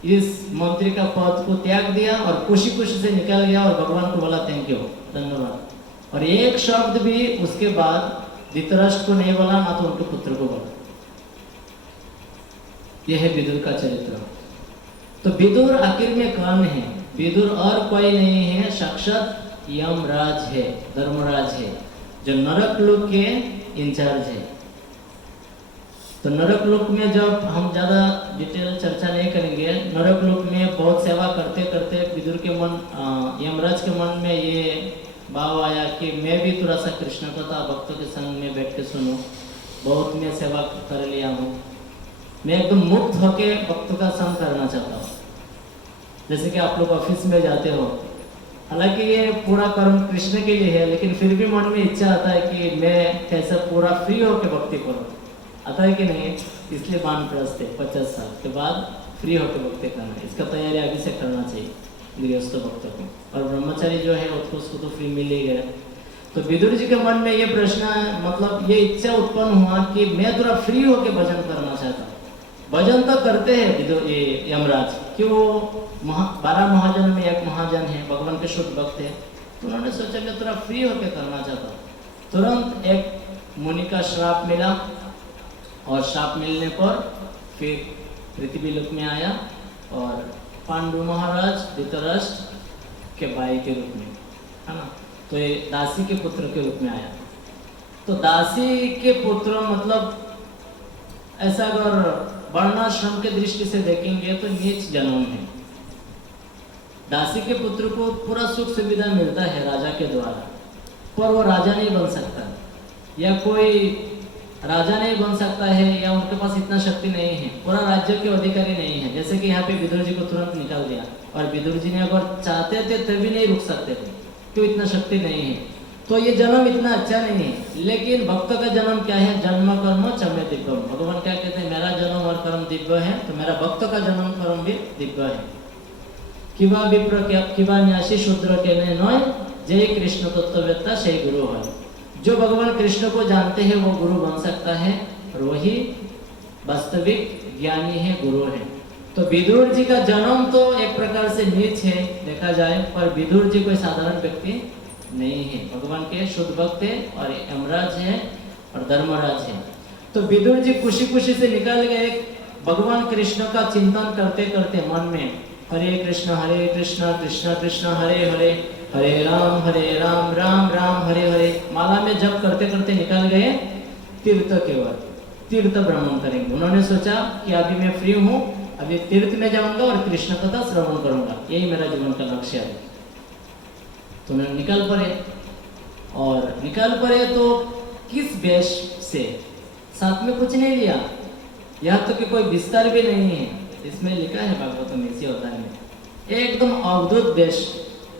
इस मंत्री का पद को त्याग दिया और खुशी खुशी से निकल गया, और भगवान को बोला थैंक यू, धन्यवाद। और एक शब्द भी उसके बाद धृतराष्ट्र को नहीं बोला, ना तो उनके पुत्र को बोला। यह है विदुर का चरित्र। तो विदुर आखिर में कौन है? विदुर और कोई नहीं है, साक्षात यमराज है, धर्मराज है, जो नरक लोक के इंचार्ज है। तो नरक लोक में जब हम ज़्यादा डिटेल चर्चा नहीं करेंगे, नरक लोक में बहुत सेवा करते करते विदुर के मन, यमराज के मन में ये भाव आया कि मैं भी थोड़ा सा कृष्ण कथा भक्तों के संग में बैठ के सुनूं, बहुत मैं सेवा कर लिया हूँ, मैं एकदम मुक्त होके भक्तों का संग करना चाहता हूँ। जैसे कि आप लोग ऑफिस में जाते हो, हालांकि ये पूरा कर्म कृष्ण के लिए है, लेकिन फिर भी मन में इच्छा आता है कि मैं कैसे पूरा फ्री होकर भक्ति करूँ, आता है कि नहीं? इसलिए वानप्रस्थ 50 साल के बाद फ्री होकर भक्ति करना, इसका तैयारी अभी से करना चाहिए गृहस्थ भक्तों को। और ब्रह्मचारी जो है उसको तो फ्री मिल ही गया। तो विदुर जी के मन में ये प्रश्न, मतलब ये इच्छा उत्पन्न हुआ कि मैं थोड़ा फ्री होकर भजन करना चाहता हूँ। भजन तो करते हैं विदुर, ये यमराज, कि वो 12 महाजन में एक महाजन है, भगवान के शुद्ध भक्त है। तो उन्होंने सोचा मैं थोड़ा फ्री होकर करना चाहता हूँ। तुरंत एक मुनि का श्राप मिला, और श्राप मिलने पर फिर पृथ्वी लोक में आया और पांडु महाराज धृतराष्ट्र के भाई के रूप में, है ना, तो ये दासी के पुत्र के रूप में आया। तो दासी के पुत्र मतलब ऐसा अगर वर्णाश्रम के दृष्टि से देखेंगे तो नीच जन्म है। दासी के पुत्र को पूरा सुख सुविधा मिलता है राजा के द्वारा, पर वो राजा नहीं बन सकता, या कोई राजा नहीं बन सकता है, या उनके पास इतना शक्ति नहीं है, पूरा राज्य के अधिकारी नहीं है। जैसे कि यहाँ पे विदुर जी को तुरंत निकाल दिया, और विदुर जी ने अगर चाहते थे तभी नहीं रुक सकते थे, क्यों? इतना शक्ति नहीं है। तो ये जन्म इतना अच्छा नहीं है। लेकिन भक्त का जन्म क्या है? जन्म कर्म चमे दिव्यम। भगवान क्या कहते हैं? मेरा जन्म और कर्म दिव्य है, तो मेरा भक्त का जन्म कर्म भी दिव्य है। किवा विप्र किवा न्यासी शूद्र के नय, जय कृष्ण तत्ववेत्ता से गुरु है। जो भगवान कृष्ण को जानते हैं वो गुरु बन सकता है, और वही वास्तविक ज्ञानी है, गुरु है। तो विदुर जी का जन्म तो एक प्रकार से नीच है देखा जाए, पर विदुर जी कोई साधारण व्यक्ति नहीं है, भगवान के शुद्ध भक्त है, और यमराज है और धर्मराज है। तो विदुर जी खुशी खुशी से निकल गए, भगवान कृष्ण का चिंतन करते करते मन में हरे कृष्ण कृष्ण कृष्ण हरे हरे, हरे राम राम राम हरे हरे माला में जप करते करते निकल गए तीर्थ के ओर, तीर्थ भ्रमण करेंगे। उन्होंने सोचा कि अभी मैं फ्री हूँ, अभी तीर्थ में जाऊंगा और कृष्ण कथा श्रवण करूंगा, यही मेरा जीवन का लक्ष्य है। तो उन्होंने निकल पड़े, और निकल पड़े तो किस वेश से? साथ में कुछ नहीं लिया, यहाँ तो कि कोई विस्तार भी नहीं है। इसमें लिखा है भागवत में, इसी अवतार में, एकदम अवधूत वेश।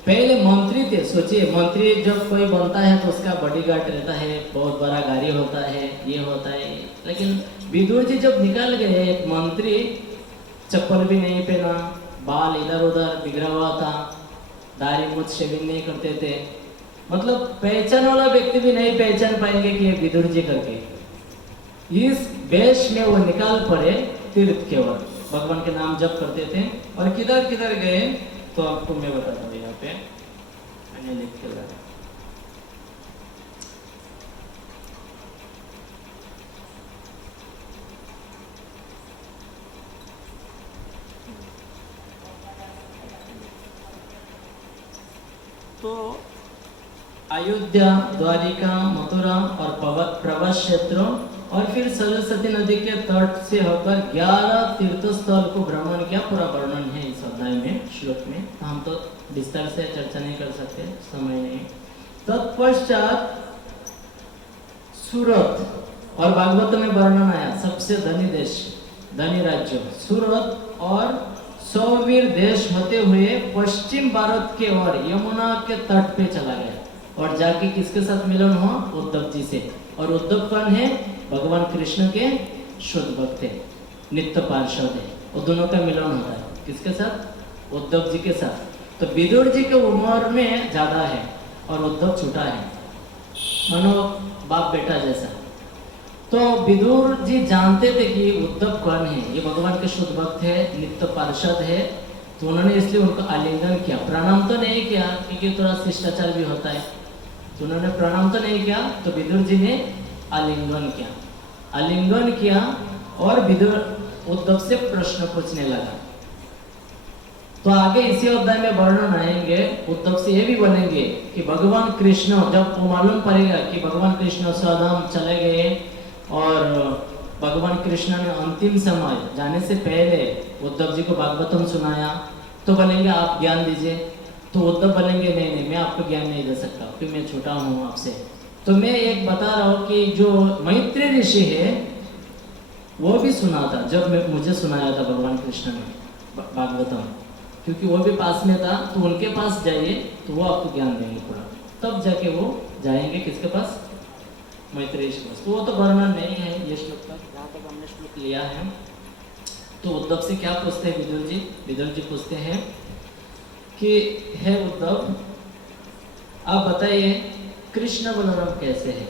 पहले मंत्री थे, सोचिए मंत्री जब कोई बनता है तो उसका बॉडीगार्ड रहता है, बहुत बड़ा गाड़ी होता है, ये होता है। लेकिन विदुर जी जब निकल गए, एक मंत्री चप्पल भी नहीं पहना, बाल इधर उधर बिगड़ा हुआ था, दाढ़ी मूंछ शेविंग नहीं करते थे, मतलब पहचान वाला व्यक्ति भी नहीं पहचान पाएंगे कि ये विदुर जी करके। इस वेश में वो निकाल पड़े तीर्थ के ओर, भगवान के नाम जप करते थे। और किधर किधर गए तो आपको मैं बताता हूँ, यहाँ पे मैंने लिख के लाया। तो अयोध्या, द्वारिका, मथुरा और प्रवास क्षेत्रों, और फिर सरस्वती नदी के तट से होकर 11 तीर्थ स्थल को भ्रमण किया। पूरा वर्णन है इस अध्याय में, श्लोक में, हम तो विस्तार से चर्चा नहीं कर सकते, समय नहीं। तत्पश्चात सूरत, और भागवत में वर्णन आया सबसे धनी देश, धनी राज्य सूरत, और सौवीर देश होते हुए पश्चिम भारत के ओर यमुना के तट पे चला गया, और जाके किसके साथ मिलन हुआ? उद्धव जी से। और उद्धव कौन है? भगवान कृष्ण के शुद्ध भक्त है, नित्य पार्षद है। वो दोनों का मिलन होता है किसके साथ? उद्धव जी के साथ। तो विदुर जी के उम्र में ज्यादा है और उद्धव छोटा है, मानो बाप बेटा जैसा। तो विदुर जी जानते थे कि उद्धव कौन है, ये भगवान के शुद्ध भक्त है, नित्य पार्षद है। तो उन्होंने इसलिए उनको आलिंगन किया, प्रणाम तो नहीं किया क्योंकि थोड़ा शिष्टाचार भी होता है, तो उन्होंने प्रणाम तो नहीं किया। तो विदुर जी ने आलिंगन किया, आलिंगन किया, और विदुर उद्धव से प्रश्न पूछने लगा। तो आगे इसी अध्याय में वर्णन आएंगे, उद्धव से ये भी बोलेंगे कि भगवान कृष्ण, जब वो मालूम पड़ेगा कि भगवान कृष्ण स्वधाम चले गए और भगवान कृष्ण ने अंतिम समय जाने से पहले उद्धव जी को भागवतम सुनाया, तो बोलेंगे आप ज्ञान दीजिए। तो उद्धव बोलेंगे नहीं नहीं, मैं आपको ज्ञान नहीं दे सकता क्योंकि मैं छोटा हूँ आपसे। तो मैं एक बता रहा हूँ कि जो मैत्री ऋषि है वो भी सुना था, जब मुझे सुनाया था भगवान कृष्ण ने भागवतम, क्योंकि वो भी पास में था। तो उनके पास जाइए तो वो आपको ज्ञान देंगे पूरा, तब जाके वो जाएंगे किसके पास? मैत्री ऋषि के पास। तो वो तो वर्णन नहीं है ये श्लोक का, जहाँ तक हमने श्लोक लिया है। तो उद्धव से क्या पूछते हैं विदुर जी? विदुर जी पूछते हैं कि हे उद्धव, आप बताइए कृष्ण बलराम कैसे है?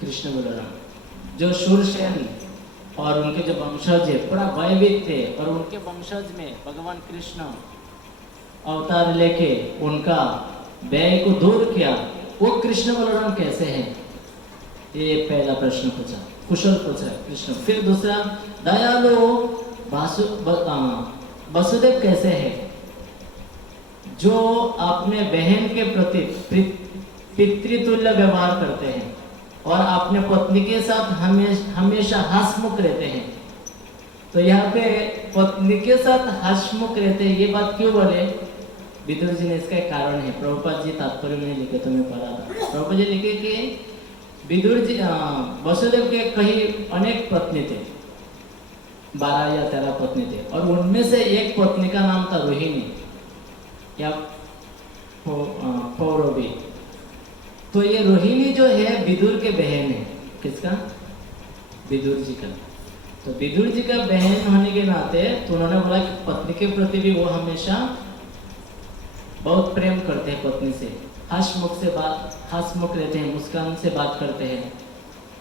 कृष्ण बलराम जो शूरसेन और उनके जो वंशज है पूरा भयभीत थे, और उनके वंशज में भगवान कृष्ण अवतार लेके उनका भय को दूर किया, वो कृष्ण बलराम कैसे हैं? ये पहला प्रश्न पूछा, कुशल पूछा कृष्ण। फिर दूसरा, दयालु वसुदेव कैसे है, जो अपने बहन के प्रति पितृतुल्य व्यवहार करते हैं और अपने पत्नी के साथ हमेशा हंसमुख रहते हैं। तो यहाँ पे पत्नी के साथ हंसमुख रहते हैं, ये बात क्यों बोले? विदुर जी ने इसका एक कारण है, प्रभुपाद जी तात्पर्य में लिखे, तो मैं पढ़ा था। प्रभुपाद जी लिखे कि विदुर जी वसुदेव के कई अनेक पत्नी थे, 12 या 13 पत्नी थे, और उनमें से एक पत्नी का नाम था रोहिणी या पौरवी। तो ये रोहिणी जो है विदुर के बहन है, किसका? विदुर जी का। तो विदुर जी का बहन होने के नाते तो उन्होंने बोला कि पत्नी के प्रति भी वो हमेशा बहुत प्रेम करते हैं पत्नी से, हंसमुख रहते हैं, मुस्कान से बात करते हैं।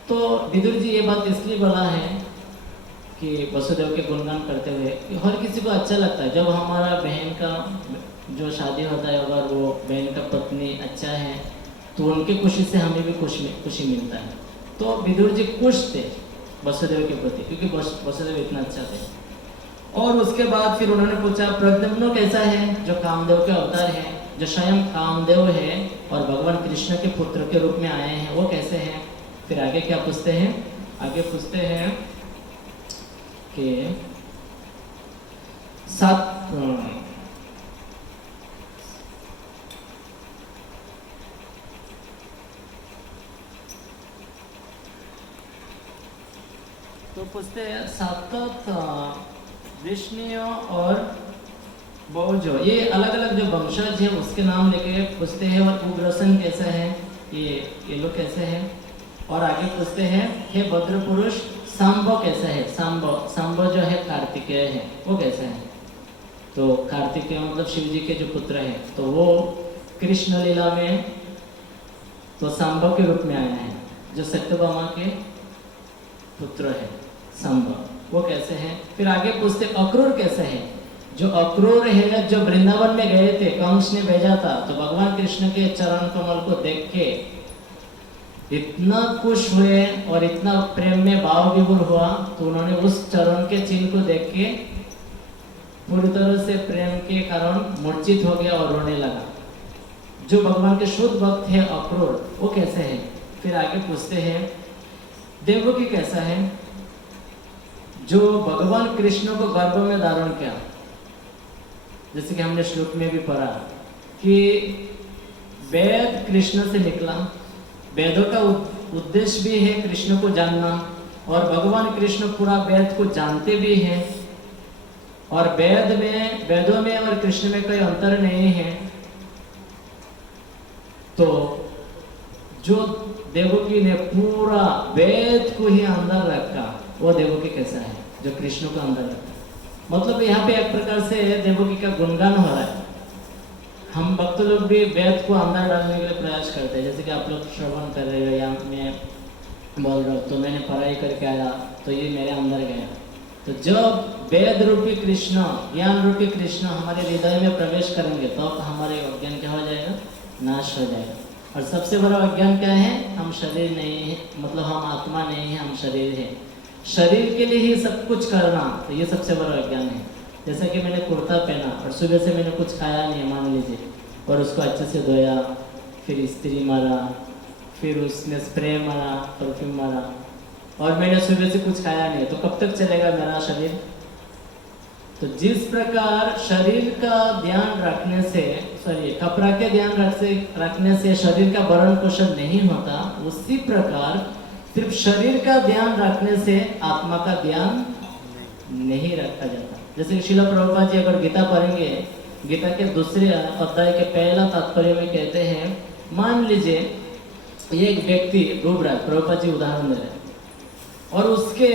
तो विदुर जी ये बात इसलिए बोला है कि वसुदेव के गुणगान करते हुए, हर किसी को अच्छा लगता है जब हमारा बहन का जो शादी होता है, अगर वो बहन का पत्नी अच्छा है तो उनकी खुशी से हमें भी खुशी मिलता है। तो विदुर जी खुश थे वसुदेव के प्रति, क्योंकि वसुदेव इतना अच्छा थे। और उसके बाद फिर उन्होंने पूछा प्रद्युम्न कैसा है, जो कामदेव के अवतार है, जो स्वयं कामदेव है और भगवान कृष्ण के पुत्र के रूप में आए हैं, वो कैसे हैं? फिर आगे क्या पूछते हैं? आगे पूछते हैं कि तो पूछते हैं सातत विष्णु और बहुजो, ये अलग अलग जो वंशज है उसके नाम लेके पूछते हैं। और उग्रसेन कैसा है, ये लोग कैसे हैं? और आगे पूछते हैं हे भद्र पुरुष, सांबो कैसा है? सांबो जो है कार्तिकेय है, वो कैसा है? तो कार्तिकेय मतलब शिव जी के जो पुत्र हैं, तो वो कृष्ण लीला में तो सांबो के रूप में आया है, जो सत्यभामा के पुत्र है सांबो, वो कैसे हैं? फिर आगे पूछते अक्रूर कैसे है? जो अक्रूर है, जो वृंदावन में गए थे, कंस ने भेजा था, तो भगवान कृष्ण के चरण कमल को देख के इतना खुश हुए और इतना प्रेम में भाव विभोर हुआ, तो उन्होंने उस चरण के चिन्ह को देख के पूरी तरह से प्रेम के कारण मूर्छित हो गया और रोने लगा। जो भगवान के शुद्ध भक्त है अक्रूर, वो कैसे है? फिर आगे पूछते हैं देवकी कैसा है, जो भगवान कृष्ण को गर्भ में धारण किया, जैसे कि हमने श्लोक में भी पढ़ा कि वेद कृष्ण से निकला, वेदों का उद्देश्य भी है कृष्ण को जानना, और भगवान कृष्ण पूरा वेद को जानते भी हैं, और वेदों में और कृष्ण में कोई अंतर नहीं है। तो जो देवकी ने पूरा वेद को ही अंदर रखा, वो देवकी कैसा है, जो कृष्ण को अंदर रखा? मतलब यहाँ पे एक प्रकार से देवकी का गुणगान हो रहा है। हम भक्त लोग भी वेद को अंदर डालने के लिए प्रयास करते हैं, जैसे कि आप लोग श्रवण कर रहे हो या मैं बोल रहा हूँ, तो मैंने पढ़ाई करके आया तो ये मेरे अंदर गया। तो जब वेद रूपी कृष्ण, ज्ञान रूपी कृष्ण हमारे हृदय में प्रवेश करेंगे, तो हमारे अज्ञान क्या हो जाएगा? नाश हो जाएगा। और सबसे बड़ा अज्ञान क्या है? हम शरीर नहीं है, मतलब हम आत्मा नहीं है, हम शरीर है। शरीर के लिए ही सब कुछ करना, तो ये सबसे बड़ा अज्ञान है। जैसा कि मैंने कुर्ता पहना और सुबह से मैंने कुछ खाया नहीं, मान लीजिए, और उसको अच्छे से धोया, फिर इस्त्री मारा, फिर उसमें स्प्रे मारा, परफ्यूम मारा, और मैंने सुबह से कुछ खाया नहीं, तो कब तक चलेगा मेरा शरीर? तो जिस प्रकार शरीर का ध्यान रखने से, कपड़ा के ध्यान रखने से शरीर का भरण पोषण नहीं होता, उसी प्रकार सिर्फ शरीर का ध्यान रखने से आत्मा का ध्यान नहीं रखा जाता। जैसे श्रील प्रभुपाद जी अगर गीता पढ़ेंगे, गीता के दूसरे अध्याय के पहला तात्पर्य में कहते हैं, मान लीजिए एक व्यक्ति डूब रहा है, प्रभुपाद जी उदाहरण दे रहे हैं, और उसके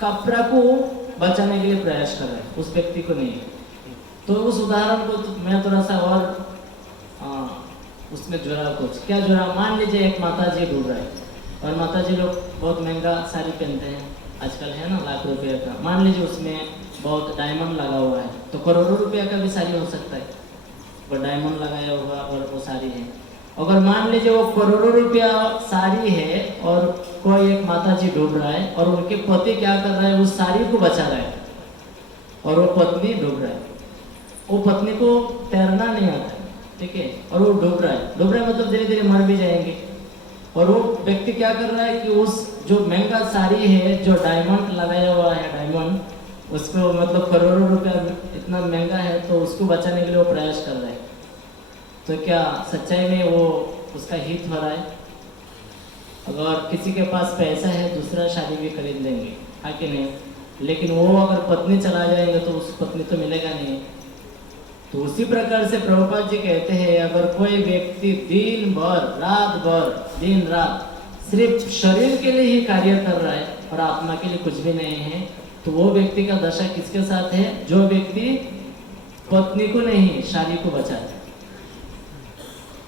कपड़ा को बचाने के लिए प्रयास कर रहे हैं, उस व्यक्ति को नहीं। तो उस उदाहरण को मैं थोड़ा सा और उसमें जुड़ा, कुछ क्या जुड़ा, मान लीजिए एक माता जी डूब रहा है, और माता जी लोग बहुत महंगा साड़ी पहनते हैं आजकल, है ना, लाख रुपये का। मान लीजिए उसमें बहुत डायमंड लगा हुआ है, तो करोड़ों रुपया का भी साड़ी हो सकता है, वो डायमंड लगाया हुआ और वो साड़ी है। अगर मान लीजिए वो करोड़ों रुपया साड़ी है और कोई एक माता जी डूब रहा है, और उनके पति क्या कर रहा है, उस साड़ी को बचा रहा है, और वो पत्नी डूब रहा है। वो पत्नी को तैरना नहीं आता है, ठीक है, और वो डूब रहा है। डूब रहा है मतलब धीरे धीरे मर भी जाएंगे। और वो व्यक्ति क्या कर रहा है कि उस जो महंगा साड़ी है, जो डायमंड लगाया हुआ है, डायमंड, उसको मतलब करोड़ों रुपया इतना महंगा है, तो उसको बचाने के लिए वो प्रयास कर रहा है। तो क्या सच्चाई में वो उसका हित हो रहा है? अगर किसी के पास पैसा है, दूसरा शादी भी खरीद लेंगे, है कि नहीं, लेकिन वो अगर पत्नी चला जाएगा तो उस पत्नी तो मिलेगा नहीं। तो उसी प्रकार से प्रभुपाद जी कहते हैं, अगर कोई व्यक्ति दिन भर, रात भर, दिन रात सिर्फ शरीर के लिए ही कार्य कर रहा है और आत्मा के लिए कुछ भी नहीं है, तो वो व्यक्ति का दशा किसके साथ है? जो व्यक्ति पत्नी को नहीं, शादी को बचाता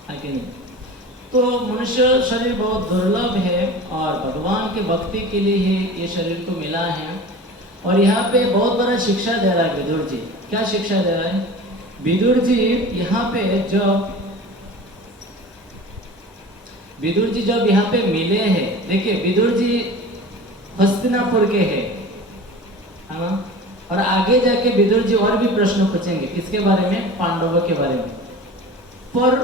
है कि नहीं। तो मनुष्य शरीर बहुत दुर्लभ है, और भगवान के भक्ति के लिए ही ये शरीर को मिला है। और यहाँ पे बहुत बड़ा शिक्षा दे रहा है विदुर जी। क्या शिक्षा दे रहा है विदुर जी? यहाँ पे जब यहाँ पे मिले हैं, देखिए विदुर जी हस्तिनापुर के हैं, है ना, और आगे जाके विदुर जी और भी प्रश्न पूछेंगे, किसके बारे में? पांडवों के बारे में। पर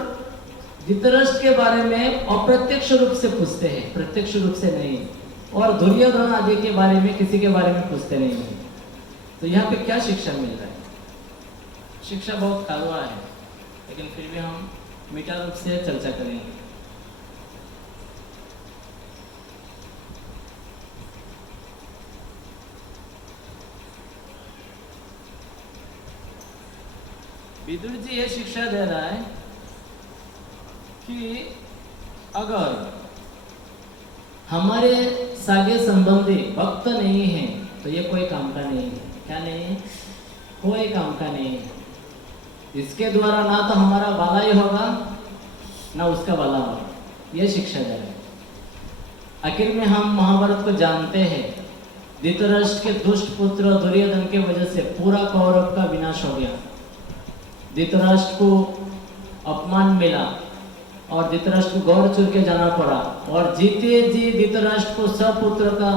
धृतराष्ट्र के बारे में अप्रत्यक्ष रूप से पूछते हैं, प्रत्यक्ष रूप से नहीं। और दुर्योधन आदि के बारे में किसी के बारे में पूछते नहीं है। तो यहाँ पे क्या शिक्षा मिल रहा है? शिक्षा बहुत कड़वा है, लेकिन फिर भी हम मीठा रूप से चर्चा करेंगे। विदुर जी ये शिक्षा दे रहा है कि अगर हमारे सागे संबंधी भक्त नहीं है, तो ये कोई काम का नहीं है। क्या नहीं है? कोई काम का नहीं है। इसके द्वारा ना तो हमारा भला ही होगा, ना उसका भला होगा। ये शिक्षा दे रहे हैं। आखिर में हम महाभारत को जानते हैं, धृतराष्ट्र के दुष्ट पुत्र दुर्योधन के वजह से पूरा कौरव का विनाश हो गया। धृतराष्ट्र को अपमान मिला और धृतराष्ट्र को गौर चुर के जाना पड़ा, और जीते जी धृतराष्ट्र को सपुत्र का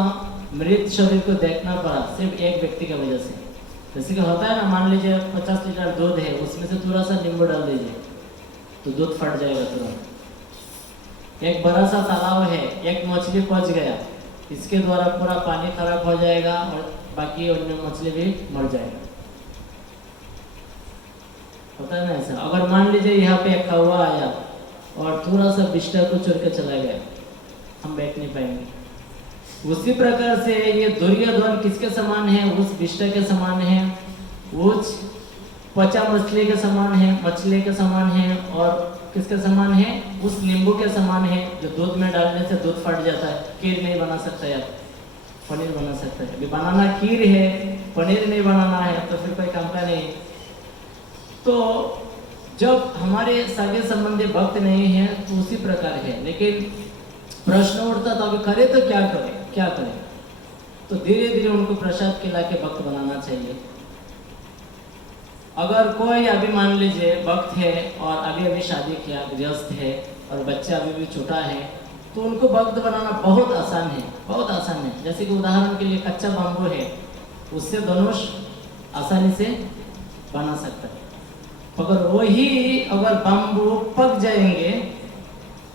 मृत शरीर को देखना पड़ा, सिर्फ एक व्यक्ति की वजह से। जैसे कि होता है ना, मान लीजिए 50 लीटर दूध है, उसमें से थोड़ा सा नींबू डाल दीजिए तो दूध फट जाएगा तुरंत। एक बड़ा सा तालाब है, एक मछली पच गया, इसके द्वारा पूरा पानी खराब हो जाएगा और बाकी अन्य मछली भी मर जाएगा। होता है ना ऐसा। अगर मान लीजिए यहाँ पे एक कौवा आया और थोड़ा सा बिस्तर को चुर के चला गया, हम बैठ नहीं पाएंगे। उसी प्रकार से ये दुर्योधन किसके समान है? उस बिस्तर के समान है, उस पचा मछली के समान है, मछली के समान है, और किसके समान है? उस नींबू के समान है, जो दूध में डालने से दूध फट जाता है। खीर नहीं बना सकता यार, पनीर बना सकता है। अभी बनाना खीर है, पनीर नहीं बनाना है, तो फिर कोई काम का नहीं। तो जब हमारे सागे संबंधी भक्त नहीं है तो उसी प्रकार है। लेकिन प्रश्न उठता तो अभी करे तो क्या करें, क्या करें? तो धीरे धीरे उनको प्रसाद खिला के भक्त बनाना चाहिए। अगर कोई अभी मान लीजिए वक्त है और अभी शादी किया, गृहस्थ है और बच्चा अभी भी छोटा है, तो उनको वक्त बनाना बहुत आसान है, बहुत आसान है। जैसे कि उदाहरण के लिए कच्चा बाम्बू है, उससे धनुष आसानी से बना सकता है। अगर वही अगर बाम्बू पक जाएंगे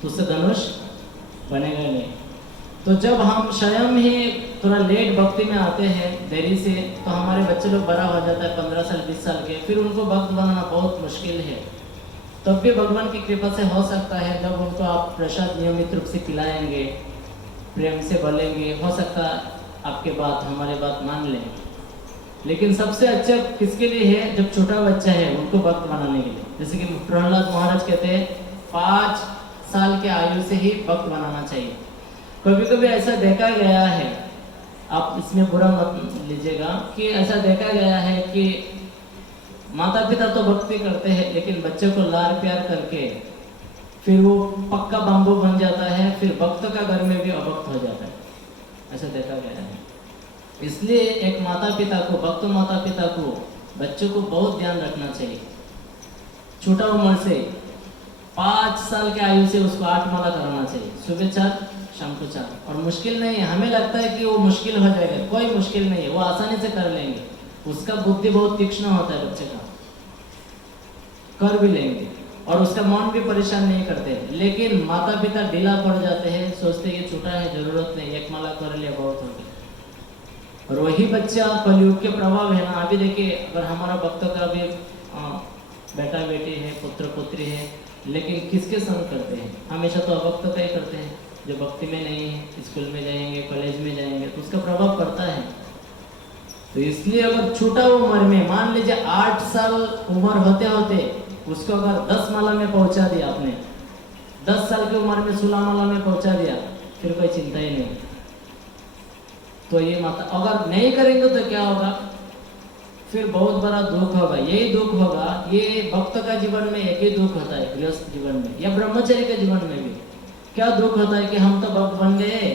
तो उससे धनुष बनेगा नहीं। तो जब हम स्वयं ही थोड़ा लेट भक्ति में आते हैं, देरी से, तो हमारे बच्चे लोग बड़ा हो जाता है 15 साल 20 साल के, फिर उनको भक्त बनाना बहुत मुश्किल है। तब भी भगवान की कृपा से हो सकता है, जब उनको आप प्रसाद नियमित रूप से खिलाएंगे, प्रेम से बोलेंगे, हो सकता आपके बात हमारे बात मान लें। लेकिन सबसे अच्छा किसके लिए है? जब छोटा बच्चा है उनको भक्त बनाने के लिए। जैसे कि प्रहलाद महाराज कहते हैं 5 साल के आयु से ही भक्त बनाना चाहिए। कभी कभी ऐसा देखा गया है, आप इसमें बुरा मत लीजिएगा, कि ऐसा देखा गया है कि माता पिता तो भक्ति करते हैं, लेकिन बच्चे को लाड़ प्यार करके फिर वो पक्का बाम्बू बन जाता है, फिर भक्त का घर में भी अभक्त हो जाता है। ऐसा देखा गया है। इसलिए एक माता पिता को, भक्त माता पिता को बच्चों को बहुत ध्यान रखना चाहिए। छोटा उम्र से 5 साल के आयु से उसको 8 माला कराना चाहिए, सुबह 4 शाम को 4। और मुश्किल नहीं है, हमें लगता है कि वो मुश्किल हो जाएगा, कोई मुश्किल नहीं है, वो आसानी से कर लेंगे। उसका बुद्धि बहुत तीक्ष्ण होता है बच्चे का, कर भी लेंगे और उसका मन भी परेशान नहीं करते। लेकिन माता पिता ढीला पड़ जाते हैं, सोचते हैं ये छोटा है, जरूरत नहीं, 1 माला कर लिया बहुत हो गया। और वही बच्चा कलयुग के प्रभाव है ना। अभी देखिए, अगर हमारा भक्त का भी बेटा बेटी है, पुत्र पुत्री है, लेकिन किसके संग करते हैं? हमेशा तो अभक्त का ही करते हैं। जो भक्ति में नहीं है, स्कूल में जाएंगे, कॉलेज में जाएंगे, तो उसका प्रभाव पड़ता है। तो इसलिए अगर छोटा उम्र में, मान लीजिए 8 साल उम्र होते होते उसको अगर 10 माला में पहुंचा दिया आपने, 10 साल की उम्र में 16 माला में पहुंचा दिया, फिर कोई चिंता ही नहीं। तो ये माता अगर नहीं करेंगे तो क्या होगा? फिर बहुत बड़ा दुख होगा। यही दुख होगा, ये भक्त का जीवन में एक ही दुख होता है, गृहस्थ जीवन में या ब्रह्मचर्य के जीवन में भी। क्या दुख होता है कि हम तो भक्त बन गए,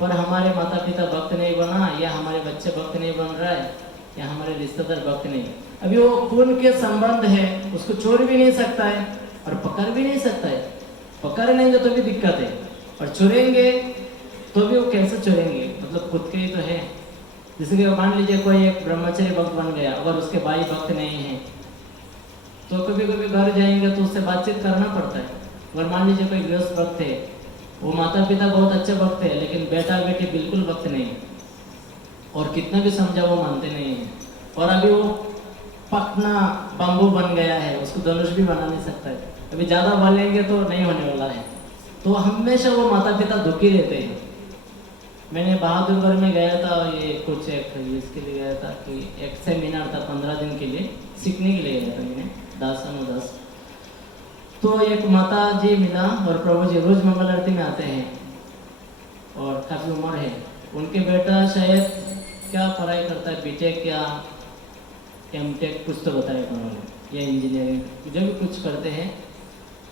पर हमारे माता पिता भक्त नहीं बना, या हमारे बच्चे भक्त नहीं बन रहा है, या हमारे रिश्तेदार भक्त नहीं। अभी वो खून के संबंध है, उसको छोड़ भी नहीं सकता है और पकड़ भी नहीं सकता है। पकड़ लेंगे तो भी दिक्कत है, और छोड़ेंगे तो भी वो कैसे छोड़ेंगे? मतलब खुद के ही तो है। जैसे कि मान लीजिए कोई एक ब्रह्मचर्य भक्त बन गया, अगर उसके भाई भक्त नहीं है, तो कभी कभी घर जाएंगे तो उससे बातचीत करना पड़ता है। अगर मान लीजिए कोई गृहस्थ भक्त है, वो माता पिता बहुत अच्छे भक्त है, लेकिन बेटा बेटी बिल्कुल भक्त नहीं है, और कितना भी समझा वो मानते नहीं है, और अभी वो पकना बाम्बू बन गया है, उसको धनुष भी बना नहीं सकता है। अभी ज़्यादा बोलेंगे तो नहीं होने वाला है। तो हमेशा वो माता पिता दुखी रहते हैं। मैंने बहादुरगढ़ में गया था, ये कुछ एक इसके लिए गया था कि एक सेमिनार था 15 दिन के लिए, सीखने के लिए गया था मैंने, दास। तो एक माता जी मिला, और प्रभु जी रोज मंगल आरती में आते हैं और काफ़ी उम्र है। उनके बेटा शायद क्या पढ़ाई करता है, बीटेक या एमटेक कुछ तो बताया उन्होंने, या इंजीनियरिंग जो भी कुछ करते हैं,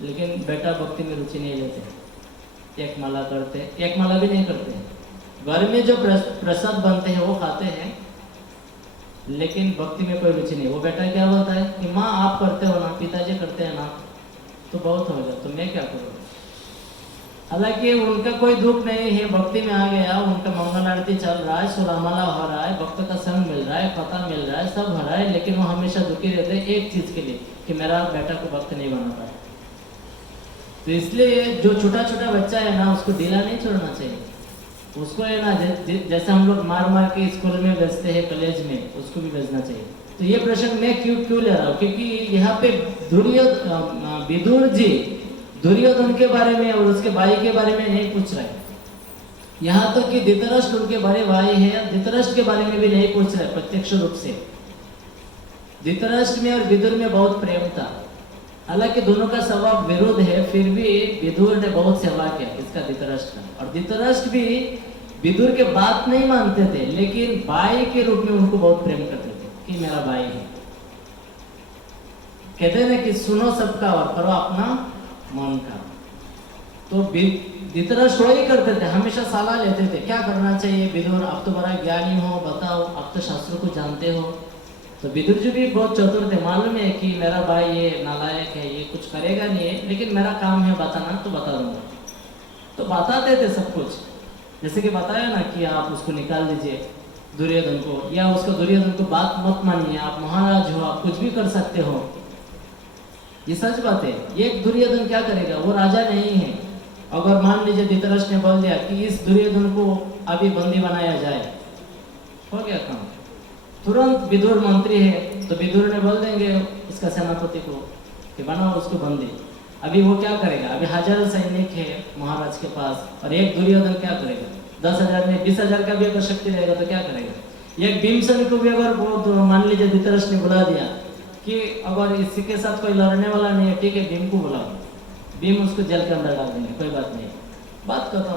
लेकिन बेटा भक्ति में रुचि नहीं लेते। 1 माला करते, 1 माला भी नहीं करते। घर में जो प्रसाद बनते हैं वो खाते हैं, लेकिन भक्ति में कोई रुचि नहीं। वो बेटा क्या बोलता है कि माँ आप करते हो ना, पिताजी करते हैं ना, तो बहुत हो गया, तो मैं क्या करूँ? हालांकि उनका कोई दुख नहीं है, भक्ति में आ गया, उनका मंगल आरती चल रहा है, 16 माला हो रहा है, भक्त का संग मिल रहा है, पता मिल रहा है, सब हो रहा है, लेकिन वो हमेशा दुखी रहते हैं एक चीज़ के लिए कि मेरा बेटा को भक्त नहीं बना पाया। तो इसलिए जो छोटा छोटा बच्चा है ना, उसको ढीला नहीं छोड़ना चाहिए। उसको है ना, जैसे हम लोग मार मार के स्कूल में भेजते हैं, कॉलेज में, उसको भी भेजना चाहिए। तो ये प्रश्न मैं क्यों ले रहा हूँ? क्योंकि यहाँ पे विदुर जी दुर्योधन के बारे में और उसके भाई के बारे में नहीं पूछ रहे। यहाँ तक कि धृतराष्ट्र उनके बड़े भाई है, धृतराष्ट्र के बारे में भी नहीं पूछ रहे प्रत्यक्ष रूप से। धृतराष्ट्र में और विदुर में बहुत प्रेम था, हालांकि दोनों का स्वभाव विरोध है, फिर भी विदुर ने बहुत सेवा किया इसका धृतराष्ट्र का। और धृतराष्ट्र भी विदुर के बात नहीं मानते थे, लेकिन भाई के रूप में उनको बहुत प्रेम करते थे कि मेरा भाई है। कहते हैं ना कि सुनो सबका और करो अपना मन का। तो धृतराष्ट्र वही करते थे, हमेशा सलाह लेते थे क्या करना चाहिए। विदुर आप तो बड़ा ज्ञानी हो, बताओ, आप तो शास्त्रों को जानते हो, तो विदुर जी भी बहुत चतुर थे, मालूम है कि मेरा भाई ये नालायक है, ये कुछ करेगा नहीं है, लेकिन मेरा काम है बताना, तो बता दूंगा। तो बताते थे सब कुछ, जैसे कि बताया ना कि आप उसको निकाल दीजिए दुर्योधन को, या उसको दुर्योधन को बात मत मानिए, आप महाराज हो, आप कुछ भी कर सकते हो। ये सच बात है। एक दुर्योधन क्या करेगा, वो राजा नहीं है। अगर मान लीजिए धृतराष्ट्र ने बोल दिया कि इस दुर्योधन को अभी बंदी बनाया जाए, हो गया काम। तुरंत विदुर मंत्री है तो विदुर ने बोल देंगे इसका सेनापति को कि बनाओ उसको बंदी। अभी वो क्या करेगा, अभी हजारों सैनिक है महाराज के पास, और एक दुर्योधन क्या करेगा, 10,000 में 20,000 का भी अगर शक्ति रहेगा तो क्या करेगा। एक भीमसेन को भी अगर वो तो मान लीजिए धृतराष्ट्र ने बुला दिया कि अगर इसी के साथ कोई लड़ने वाला नहीं है, ठीक है भीम को बुलाओ, भीम उसको जेल के अंदर डाल देंगे, कोई बात नहीं, बात खत्म।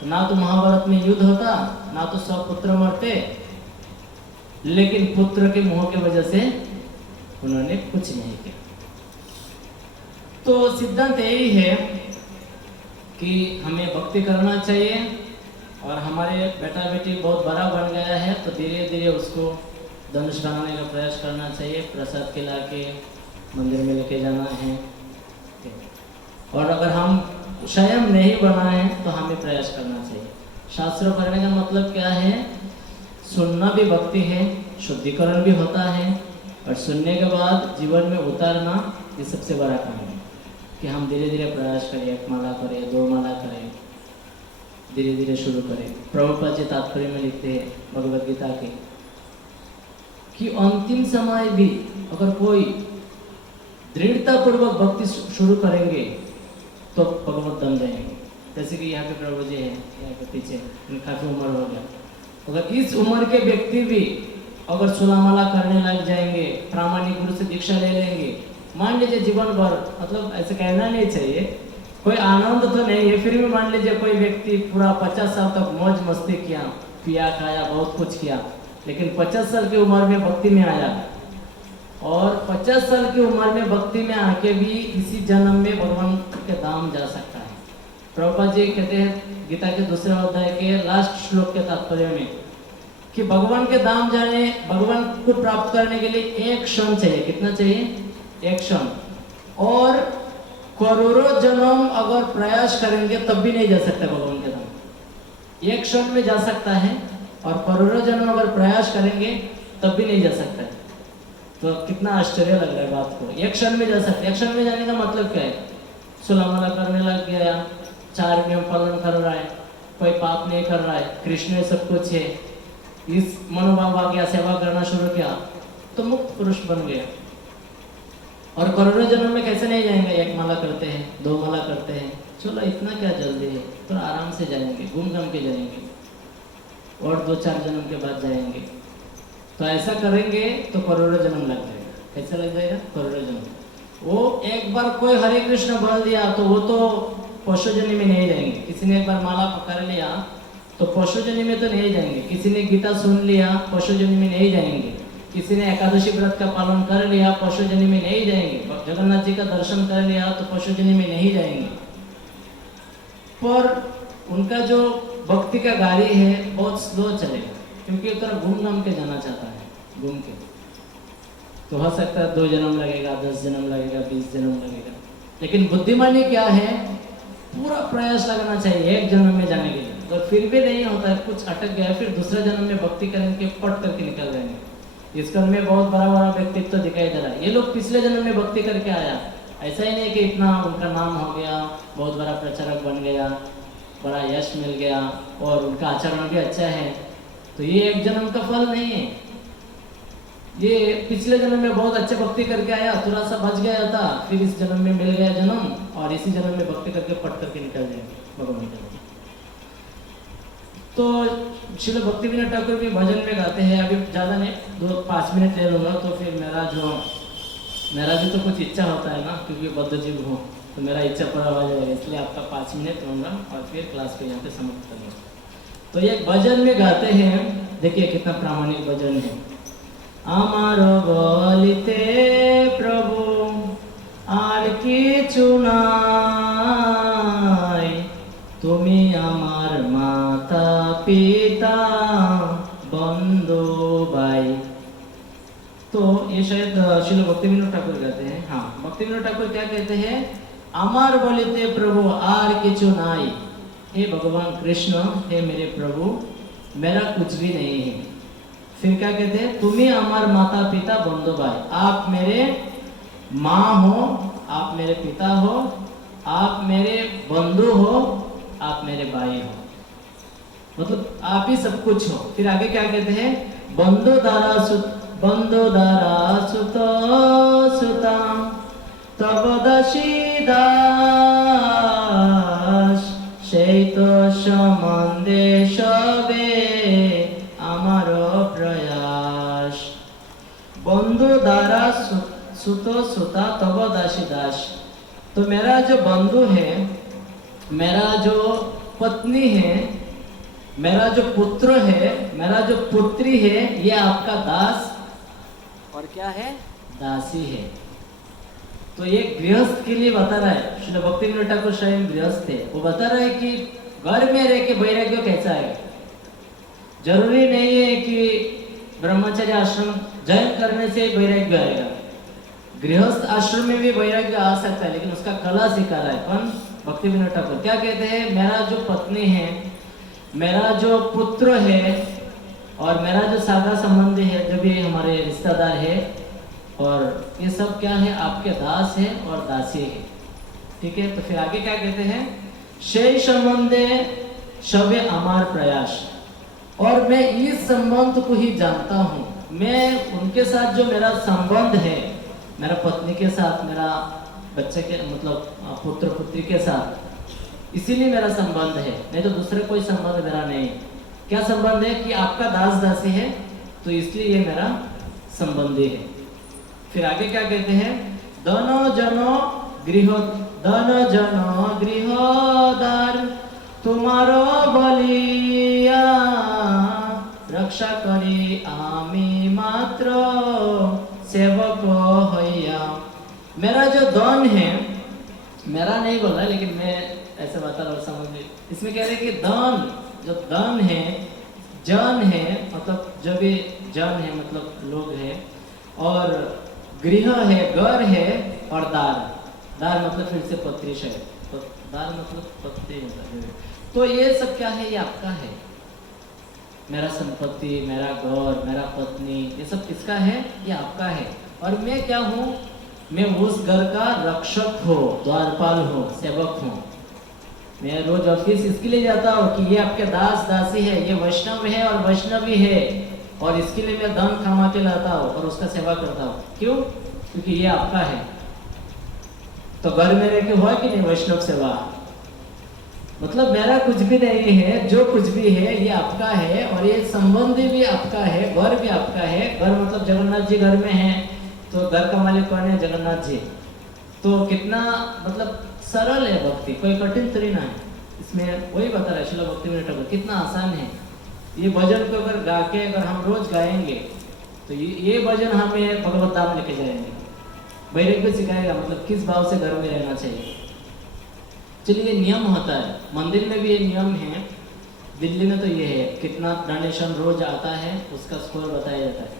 तो ना तो महाभारत में युद्ध होता, ना तो सब पुत्र मरते, लेकिन पुत्र के मुंह की वजह से उन्होंने कुछ नहीं किया। तो सिद्धांत यही है कि हमें भक्ति करना चाहिए, और हमारे बेटा बेटी बहुत बड़ा बन गया है तो धीरे धीरे उसको धनुष बनाने का प्रयास करना चाहिए, प्रसाद खिला के मंदिर में लेके जाना है। और अगर हम स्वयं नहीं बनाए तो हमें प्रयास करना चाहिए। शास्त्र करने का मतलब क्या है, सुनना भी भक्ति है, शुद्धिकरण भी होता है, और सुनने के बाद जीवन में उतारना ये सबसे बड़ा काम है कि हम धीरे धीरे प्रयास करें, 1 माला करें, 2 माला करें, धीरे धीरे शुरू करें। प्रभुपाद जी तात्पर्य में लिखते हैं भगवद गीता के कि अंतिम समय भी अगर कोई दृढ़ता पूर्वक भक्ति शुरू करेंगे तो भगवत दम जाएंगे। जैसे कि यहाँ पे प्रभु जी है, यहाँ पे पीछे काफी उम्र हो गया, अगर इस उम्र के व्यक्ति भी अगर 16 माला करने लग जाएंगे, प्रामाणिक गुरु से दीक्षा ले लेंगे, मान लीजिए जीवन भर, मतलब ऐसे कहना नहीं चाहिए, कोई आनंद तो नहीं है, फिर भी मान लीजिए कोई व्यक्ति पूरा 50 साल तक मौज मस्ती किया, पिया खाया, बहुत कुछ किया, लेकिन 50 साल की उम्र में भक्ति में आया, और 50 साल की उम्र में भक्ति में आके भी इसी जन्म में भगवान के धाम जा सकता है। प्रभुपाद जी कहते हैं गीता के दूसरे अध्याय के लास्ट श्लोक के तात्पर्य में कि भगवान के धाम जाने, भगवान को प्राप्त करने के लिए 1 क्षण चाहिए। कितना चाहिए? 1 क्षण। और करोड़ों जन्म अगर प्रयास करेंगे तब भी नहीं जा सकता भगवान के धाम। 1 क्षण में जा सकता है, और करोड़ों जन्म अगर प्रयास करेंगे तब भी नहीं जा सकता है। तो कितना आश्चर्य लग रहा है बात को, 1 क्षण में जा सकते। 1 क्षण में जाने का मतलब क्या है, 16 माला करने लग गया, 4 नियम पालन कर रहा है, कोई पाप नहीं कर रहा है, कृष्ण सब कुछ है, इस मनोभाव आ गया, सेवा करना शुरू किया तो मुक्त पुरुष बन गया। और करोड़ों जन्म में कैसे नहीं जाएंगे, 1 माला करते हैं, 2 माला करते हैं, चलो इतना क्या जल्दी है, तो आराम से जाएंगे, घूम घाम के जाएंगे, और 2-4 जन्म के बाद जाएंगे। तो ऐसा करेंगे तो करोड़ों जन्म लग जाएगा। कैसे लग जाएगा? करोड़ों जन्म। वो एक बार कोई हरे कृष्ण बोल दिया तो वो तो पशु जन्म में नहीं जाएंगे। किसी ने एक बार माला पकड़ लिया तो पशु जन्म में तो नहीं जाएंगे। किसी ने गीता सुन लिया, पशु जन्म में नहीं जाएंगे। किसी ने एकादशी व्रत का पालन कर लिया, पशु जन्म में नहीं जाएंगे। जगन्नाथ जी का दर्शन कर लिया तो पशु जन्म में नहीं जाएंगे। पर उनका जो भक्ति का गाड़ी है बहुत स्लो चलेगा, क्योंकि उतना घूम घाम के जाना चाहता है, घूम के। तो हो सकता है 2 जन्म लगेगा, 10 जन्म लगेगा, 20 जन्म लगेगा। लेकिन बुद्धिमानी क्या है, पूरा प्रयास लगाना चाहिए 1 जन्म में जाने के लिए। तो फिर भी नहीं होता है, कुछ अटक गया, फिर दूसरे जन्म में भक्ति करेंगे, पट करके निकल जाएंगे। इस कर्म में बहुत बड़ा बड़ा व्यक्तित्व दिखाई दे रहा है। ये लोग पिछले जन्म में भक्ति करके आया, ऐसा ही नहीं कि इतना उनका नाम हो गया, बहुत बड़ा प्रचारक बन गया, बड़ा यश मिल गया, और उनका आचरण भी अच्छा है, तो ये 1 जन्म का फल नहीं है। ये पिछले जन्म में बहुत अच्छे भक्ति करके आया, थोड़ा सा बच गया था, फिर इस जन्म में मिल गया जन्म, और इसी जन्म में भक्ति करके पट करके निकल जाएंगे भगवान के। तो श्रील भक्ति विनोद ठाकुर भी भजन में गाते हैं। अभी ज़्यादा नहीं, 2-5 मिनट ले लूँगा, तो फिर मेरा भी तो कुछ इच्छा होता है ना, क्योंकि बद्ध जीव हूँ, तो मेरा इच्छा पूरा हो जाएगा, इसलिए आपका 5 मिनट लूँगा और फिर क्लास को यहाँ पे समाप्त करूँगा। तो ये भजन में गाते हैं, देखिए कितना प्रामाणिक भजन है। आमार बलिते प्रभु आर किछु नाई, तुमी आमार माता पिता बंधु भाई। तो श्रील भक्तिविनोद ठाकुर कहते हैं, हाँ भक्तिविनोद ठाकुर क्या कहते हैं, अमार बोलिते प्रभु आर किचु नाई, हे भगवान कृष्ण, हे मेरे प्रभु, मेरा कुछ भी नहीं है। फिर क्या कहते हैं, तुम्ही अमार माता पिता बंधु भाई, आप मेरे माँ हो, आप मेरे पिता हो, आप मेरे बंधु हो, आप मेरे भाई हो, मतलब आप ही सब कुछ हो। फिर आगे क्या कहते हैं, बंधु दारा सुत सुताम तब दासी दास, সেই তো সম্বন্ধে সবে আমার প্রয়াস। बंधु दारा सुत सुता तब दासी दास, तो मेरा जो बंधु है, मेरा जो पत्नी है, मेरा जो पुत्र है, मेरा जो पुत्री है, ये आपका दास और क्या है, दासी है। तो ये गृहस्थ के लिए बता रहा है, श्री भक्तिविनोद ठाकुर स्वयं गृहस्थ थे, वो बता रहा है कि घर में रह के वैराग्य कैसा है। जरूरी नहीं है कि ब्रह्मचर्य आश्रम जॉइन करने से वैराग्य आएगा, गृहस्थ आश्रम में भी वैराग्य आ सकता है, लेकिन उसका कला सिखा रहा है कौन, भक्तिविनोद ठाकुर। क्या कहते हैं, मेरा जो पत्नी है, मेरा जो पुत्र है, और मेरा जो सागा संबंधी है, जो भी हमारे रिश्तेदार है, और ये सब क्या है, आपके दास है और दासी है। ठीक है, तो फिर आगे क्या कहते हैं, शेष संबंधे शबे अमार प्रयास, और मैं इस संबंध को ही जानता हूँ, मैं उनके साथ जो मेरा संबंध है, मेरा पत्नी के साथ, मेरा बच्चे के मतलब पुत्र पुत्री के साथ, इसीलिए मेरा संबंध है, नहीं तो दूसरे कोई संबंध मेरा नहीं। क्या संबंध है कि आपका दास दासी है, तो इसलिए ये मेरा संबंधी है। फिर आगे क्या कहते हैं, दोनों जनो गृहदार तुम्हारो बलिया, रक्षा करी आमी मात्र सेवक होइया। मेरा जो धन है, मेरा नहीं बोला लेकिन मैं ऐसे बता रहा हूँ, समझ लीजिए। इसमें कह रहे कि धन, जो धन है, जन है, मतलब जो भी जन है मतलब लोग है, और गृह है, घर है, और दार, दार मतलब फिर से पत्री है, तो दार मतलब पत्नी मतलब। तो ये सब क्या है, ये आपका है। मेरा संपत्ति, मेरा घर, मेरा पत्नी, ये सब किसका है, ये आपका है। और मैं क्या हूँ, मैं उस घर का रक्षक हो, द्वारपाल हो, सेवक हूँ। मैं रोज ऑफिस इसके लिए जाता हूँ कि ये आपके दास दासी है, ये वैष्णव है और वैष्णवी है, और इसके लिए मैं धन कमा के लाता हूँ और उसका सेवा करता हूँ। क्यों, क्योंकि ये आपका है। तो घर में रह के हुआ कि नहीं वैष्णव सेवा, मतलब मेरा कुछ भी नहीं है, जो कुछ भी है ये आपका है, और ये संबंधी भी आपका है, घर भी आपका है। घर मतलब जगन्नाथ जी घर में है, तो घर का मालिक कौन है, जगन्नाथ जी। तो कितना मतलब सरल है भक्ति, कोई कठिन तरी ना है इसमें। वही बता रहा है श्रील भक्तिविनोद ठाकुर, कितना आसान है। ये भजन को अगर गा के अगर हम रोज गाएंगे, तो ये भजन हमें भगवत धाम लेके जाएंगे, वैराग्य सिखाएगा, मतलब किस भाव से घर में रहना चाहिए। चलिए, ये नियम होता है, मंदिर में भी ये नियम है, दिल्ली में तो ये है, कितना डोनेशन रोज आता है उसका स्कोर बताया जाता है।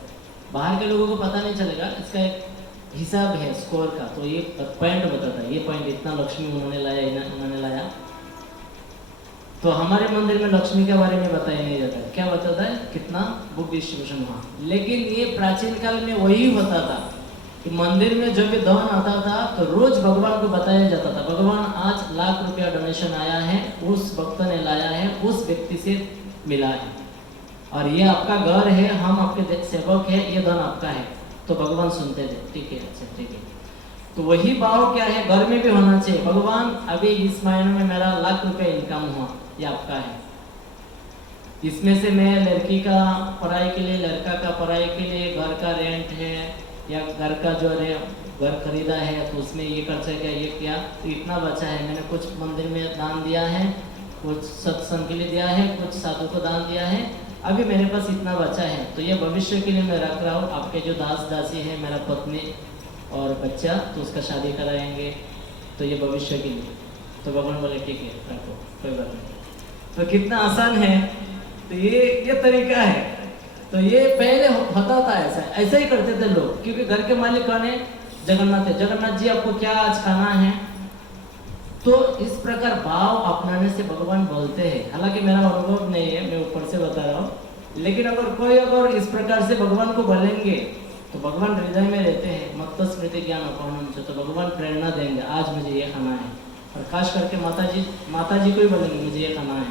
बाहर के लोगों को पता नहीं चलेगा, इसका एक हिसाब है स्कोर का, तो ये पॉइंट बताता है, ये पॉइंट इतना लक्ष्मी उन्होंने लाया। तो हमारे मंदिर में लक्ष्मी के बारे में बताया नहीं जाता है, क्या बताता है, कितना बुक डिस्ट्रीब्यूशन हुआ। लेकिन ये प्राचीन काल में वही होता था कि मंदिर में जो भी धन आता था तो रोज भगवान को बताया जाता था, भगवान आज ₹1,00,000 डोनेशन आया है, उस भक्त ने लाया है, उस व्यक्ति से मिला है, और ये आपका घर है, हम आपके सेवक है, ये धन आपका है। तो भगवान सुनते थे, ठीक है, अच्छा ठीक है। तो वही भाव क्या है, घर में भी होना चाहिए। भगवान अभी इस महीने में मेरा ₹1,00,000 इनकम हुआ, ये आपका है, इसमें से मैं लड़की का पढ़ाई के लिए, लड़का का पढ़ाई के लिए, घर का रेंट है, या घर का जो है घर खरीदा है, तो उसमें ये खर्चा किया, ये किया, तो इतना बचा है। मैंने कुछ मंदिर में दान दिया है, कुछ सत्संग के लिए दिया है, कुछ साधु को दान दिया है, अभी मेरे पास इतना बचा है, तो ये भविष्य के लिए मैं रख रहा हूँ। आपके जो दास दासी है, मेरा पत्नी और बच्चा, तो उसका शादी कराएंगे, तो ये भविष्य के लिए। तो भगवान बोले ठीक है रखो, कोई बात नहीं। तो कितना आसान है, तो ये तरीका है। तो ये पहले होता था, ऐसा ही करते थे लोग, क्योंकि घर के मालिक कौन है? जगन्नाथ है। जगन्नाथ जी आपको क्या आज खाना है? तो इस प्रकार भाव अपनाने से भगवान बोलते हैं। हालांकि मेरा अनुभव नहीं है, मैं ऊपर से बता रहा हूँ, लेकिन अगर इस प्रकार से भगवान को बोलेंगे तो भगवान हृदय में रहते हैं। मत्त स्मृति ज्ञान अपहरणम से, तो भगवान प्रेरणा देंगे, आज मुझे ये खाना है। और खास करके माता जी को ही बोलेंगे मुझे ये खाना है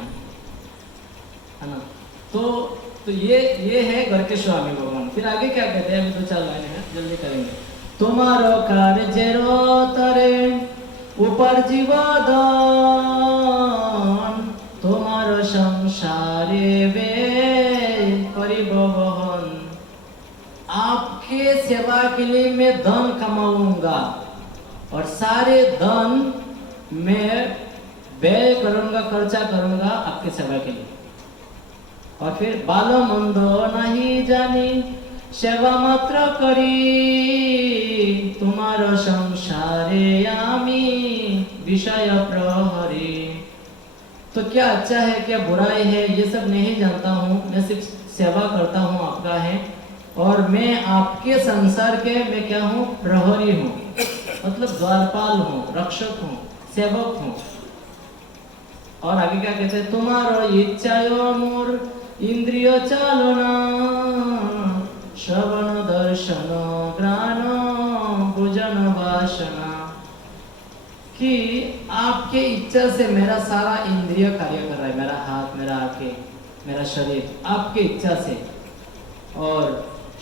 ना। तो ये है घर के स्वामी भगवान। फिर आगे क्या कहते हैं, अभी 2-4 लाइन है, जल्दी करेंगे। तुम्हारो कार्य तरे ऊपर जीवदान, तुम्हारो संसारे वे परिवहन। आपके सेवा के लिए मैं धन कमाऊंगा और सारे धन मैं व्यय करूंगा, खर्चा करूंगा आपके सेवा के लिए। और फिर बालो मंदो नहीं जानी, सेवा मात्र करी, तुम्हारो संसारे आमी विषय प्रहरी। तो क्या अच्छा है क्या बुराई है ये सब नहीं जानता हूँ, मैं सिर्फ सेवा करता हूँ आपका है। और मैं आपके संसार के मैं क्या हूँ? प्रहरी हूँ, मतलब द्वारपाल हूँ, रक्षक हूँ, सेवक हूँ। और आगे क्या कहते हैं? तुम्हारो इच्छायो मोर इंद्रिय चालना, श्रवण दर्शन ग्राण भोजन वासना। कि आपके इच्छा से मेरा सारा इंद्रिय कार्य कर रहा है, मेरा हाथ, मेरा आंखें, मेरा शरीर आपके इच्छा से। और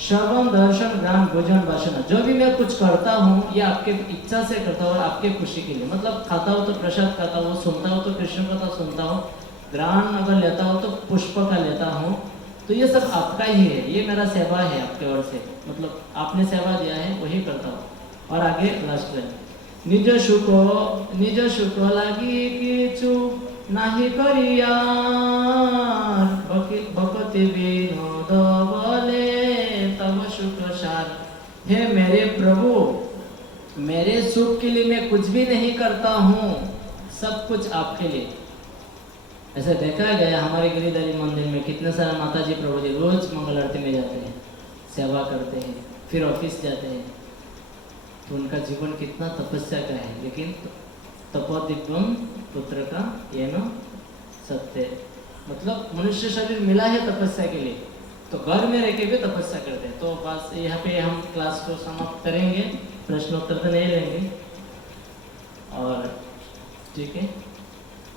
श्रवण दर्शन ग्राम भोजन वासना, जो भी मैं कुछ करता हूँ ये आपके इच्छा से करता हूँ और आपके खुशी के लिए। मतलब खाता हूँ तो प्रसाद खाता हूँ, सुनता हूँ तो कृष्ण कथा सुनता हूँ, ग्राम अगर लेता हूँ तो पुष्प का लेता हूँ। तो ये सब आपका ही है, ये मेरा सेवा है आपके ओर से, मतलब आपने सेवा दिया है वही करता हूँ। और आगे लास्ट में निज सुख लगी किचु नाही करिया, भक्ति विनोद बोले तब सुख सार। हे मेरे प्रभु, मेरे सुख के लिए मैं कुछ भी नहीं करता हूँ, सब कुछ आपके लिए। ऐसा देखा गया हमारे गिरिधारी मंदिर में कितने सारे माता जी प्रभु जी रोज मंगल आरती में जाते हैं, सेवा करते हैं, फिर ऑफिस जाते हैं। तो उनका जीवन कितना तपस्या का है, लेकिन तपोदिव्यम पुत्र का ये न सत्य, मतलब मनुष्य शरीर मिला है तपस्या के लिए, तो घर में रह के भी तपस्या करते हैं। तो बस यहाँ पे हम क्लास को समाप्त करेंगे, प्रश्नोत्तर तो नहीं लेंगे। और ठीक है,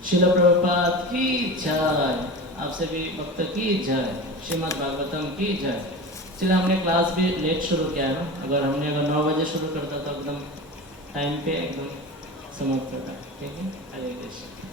श्रील प्रभुपाद की जय, आप सभी भक्त की जय, श्रीमद् भागवतम की जय। चलिए, हमने क्लास भी लेट शुरू किया है ना, अगर 9 बजे शुरू करता तो एकदम टाइम पे एकदम समाप्त करता है। ठीक है, हरे कृष्ण।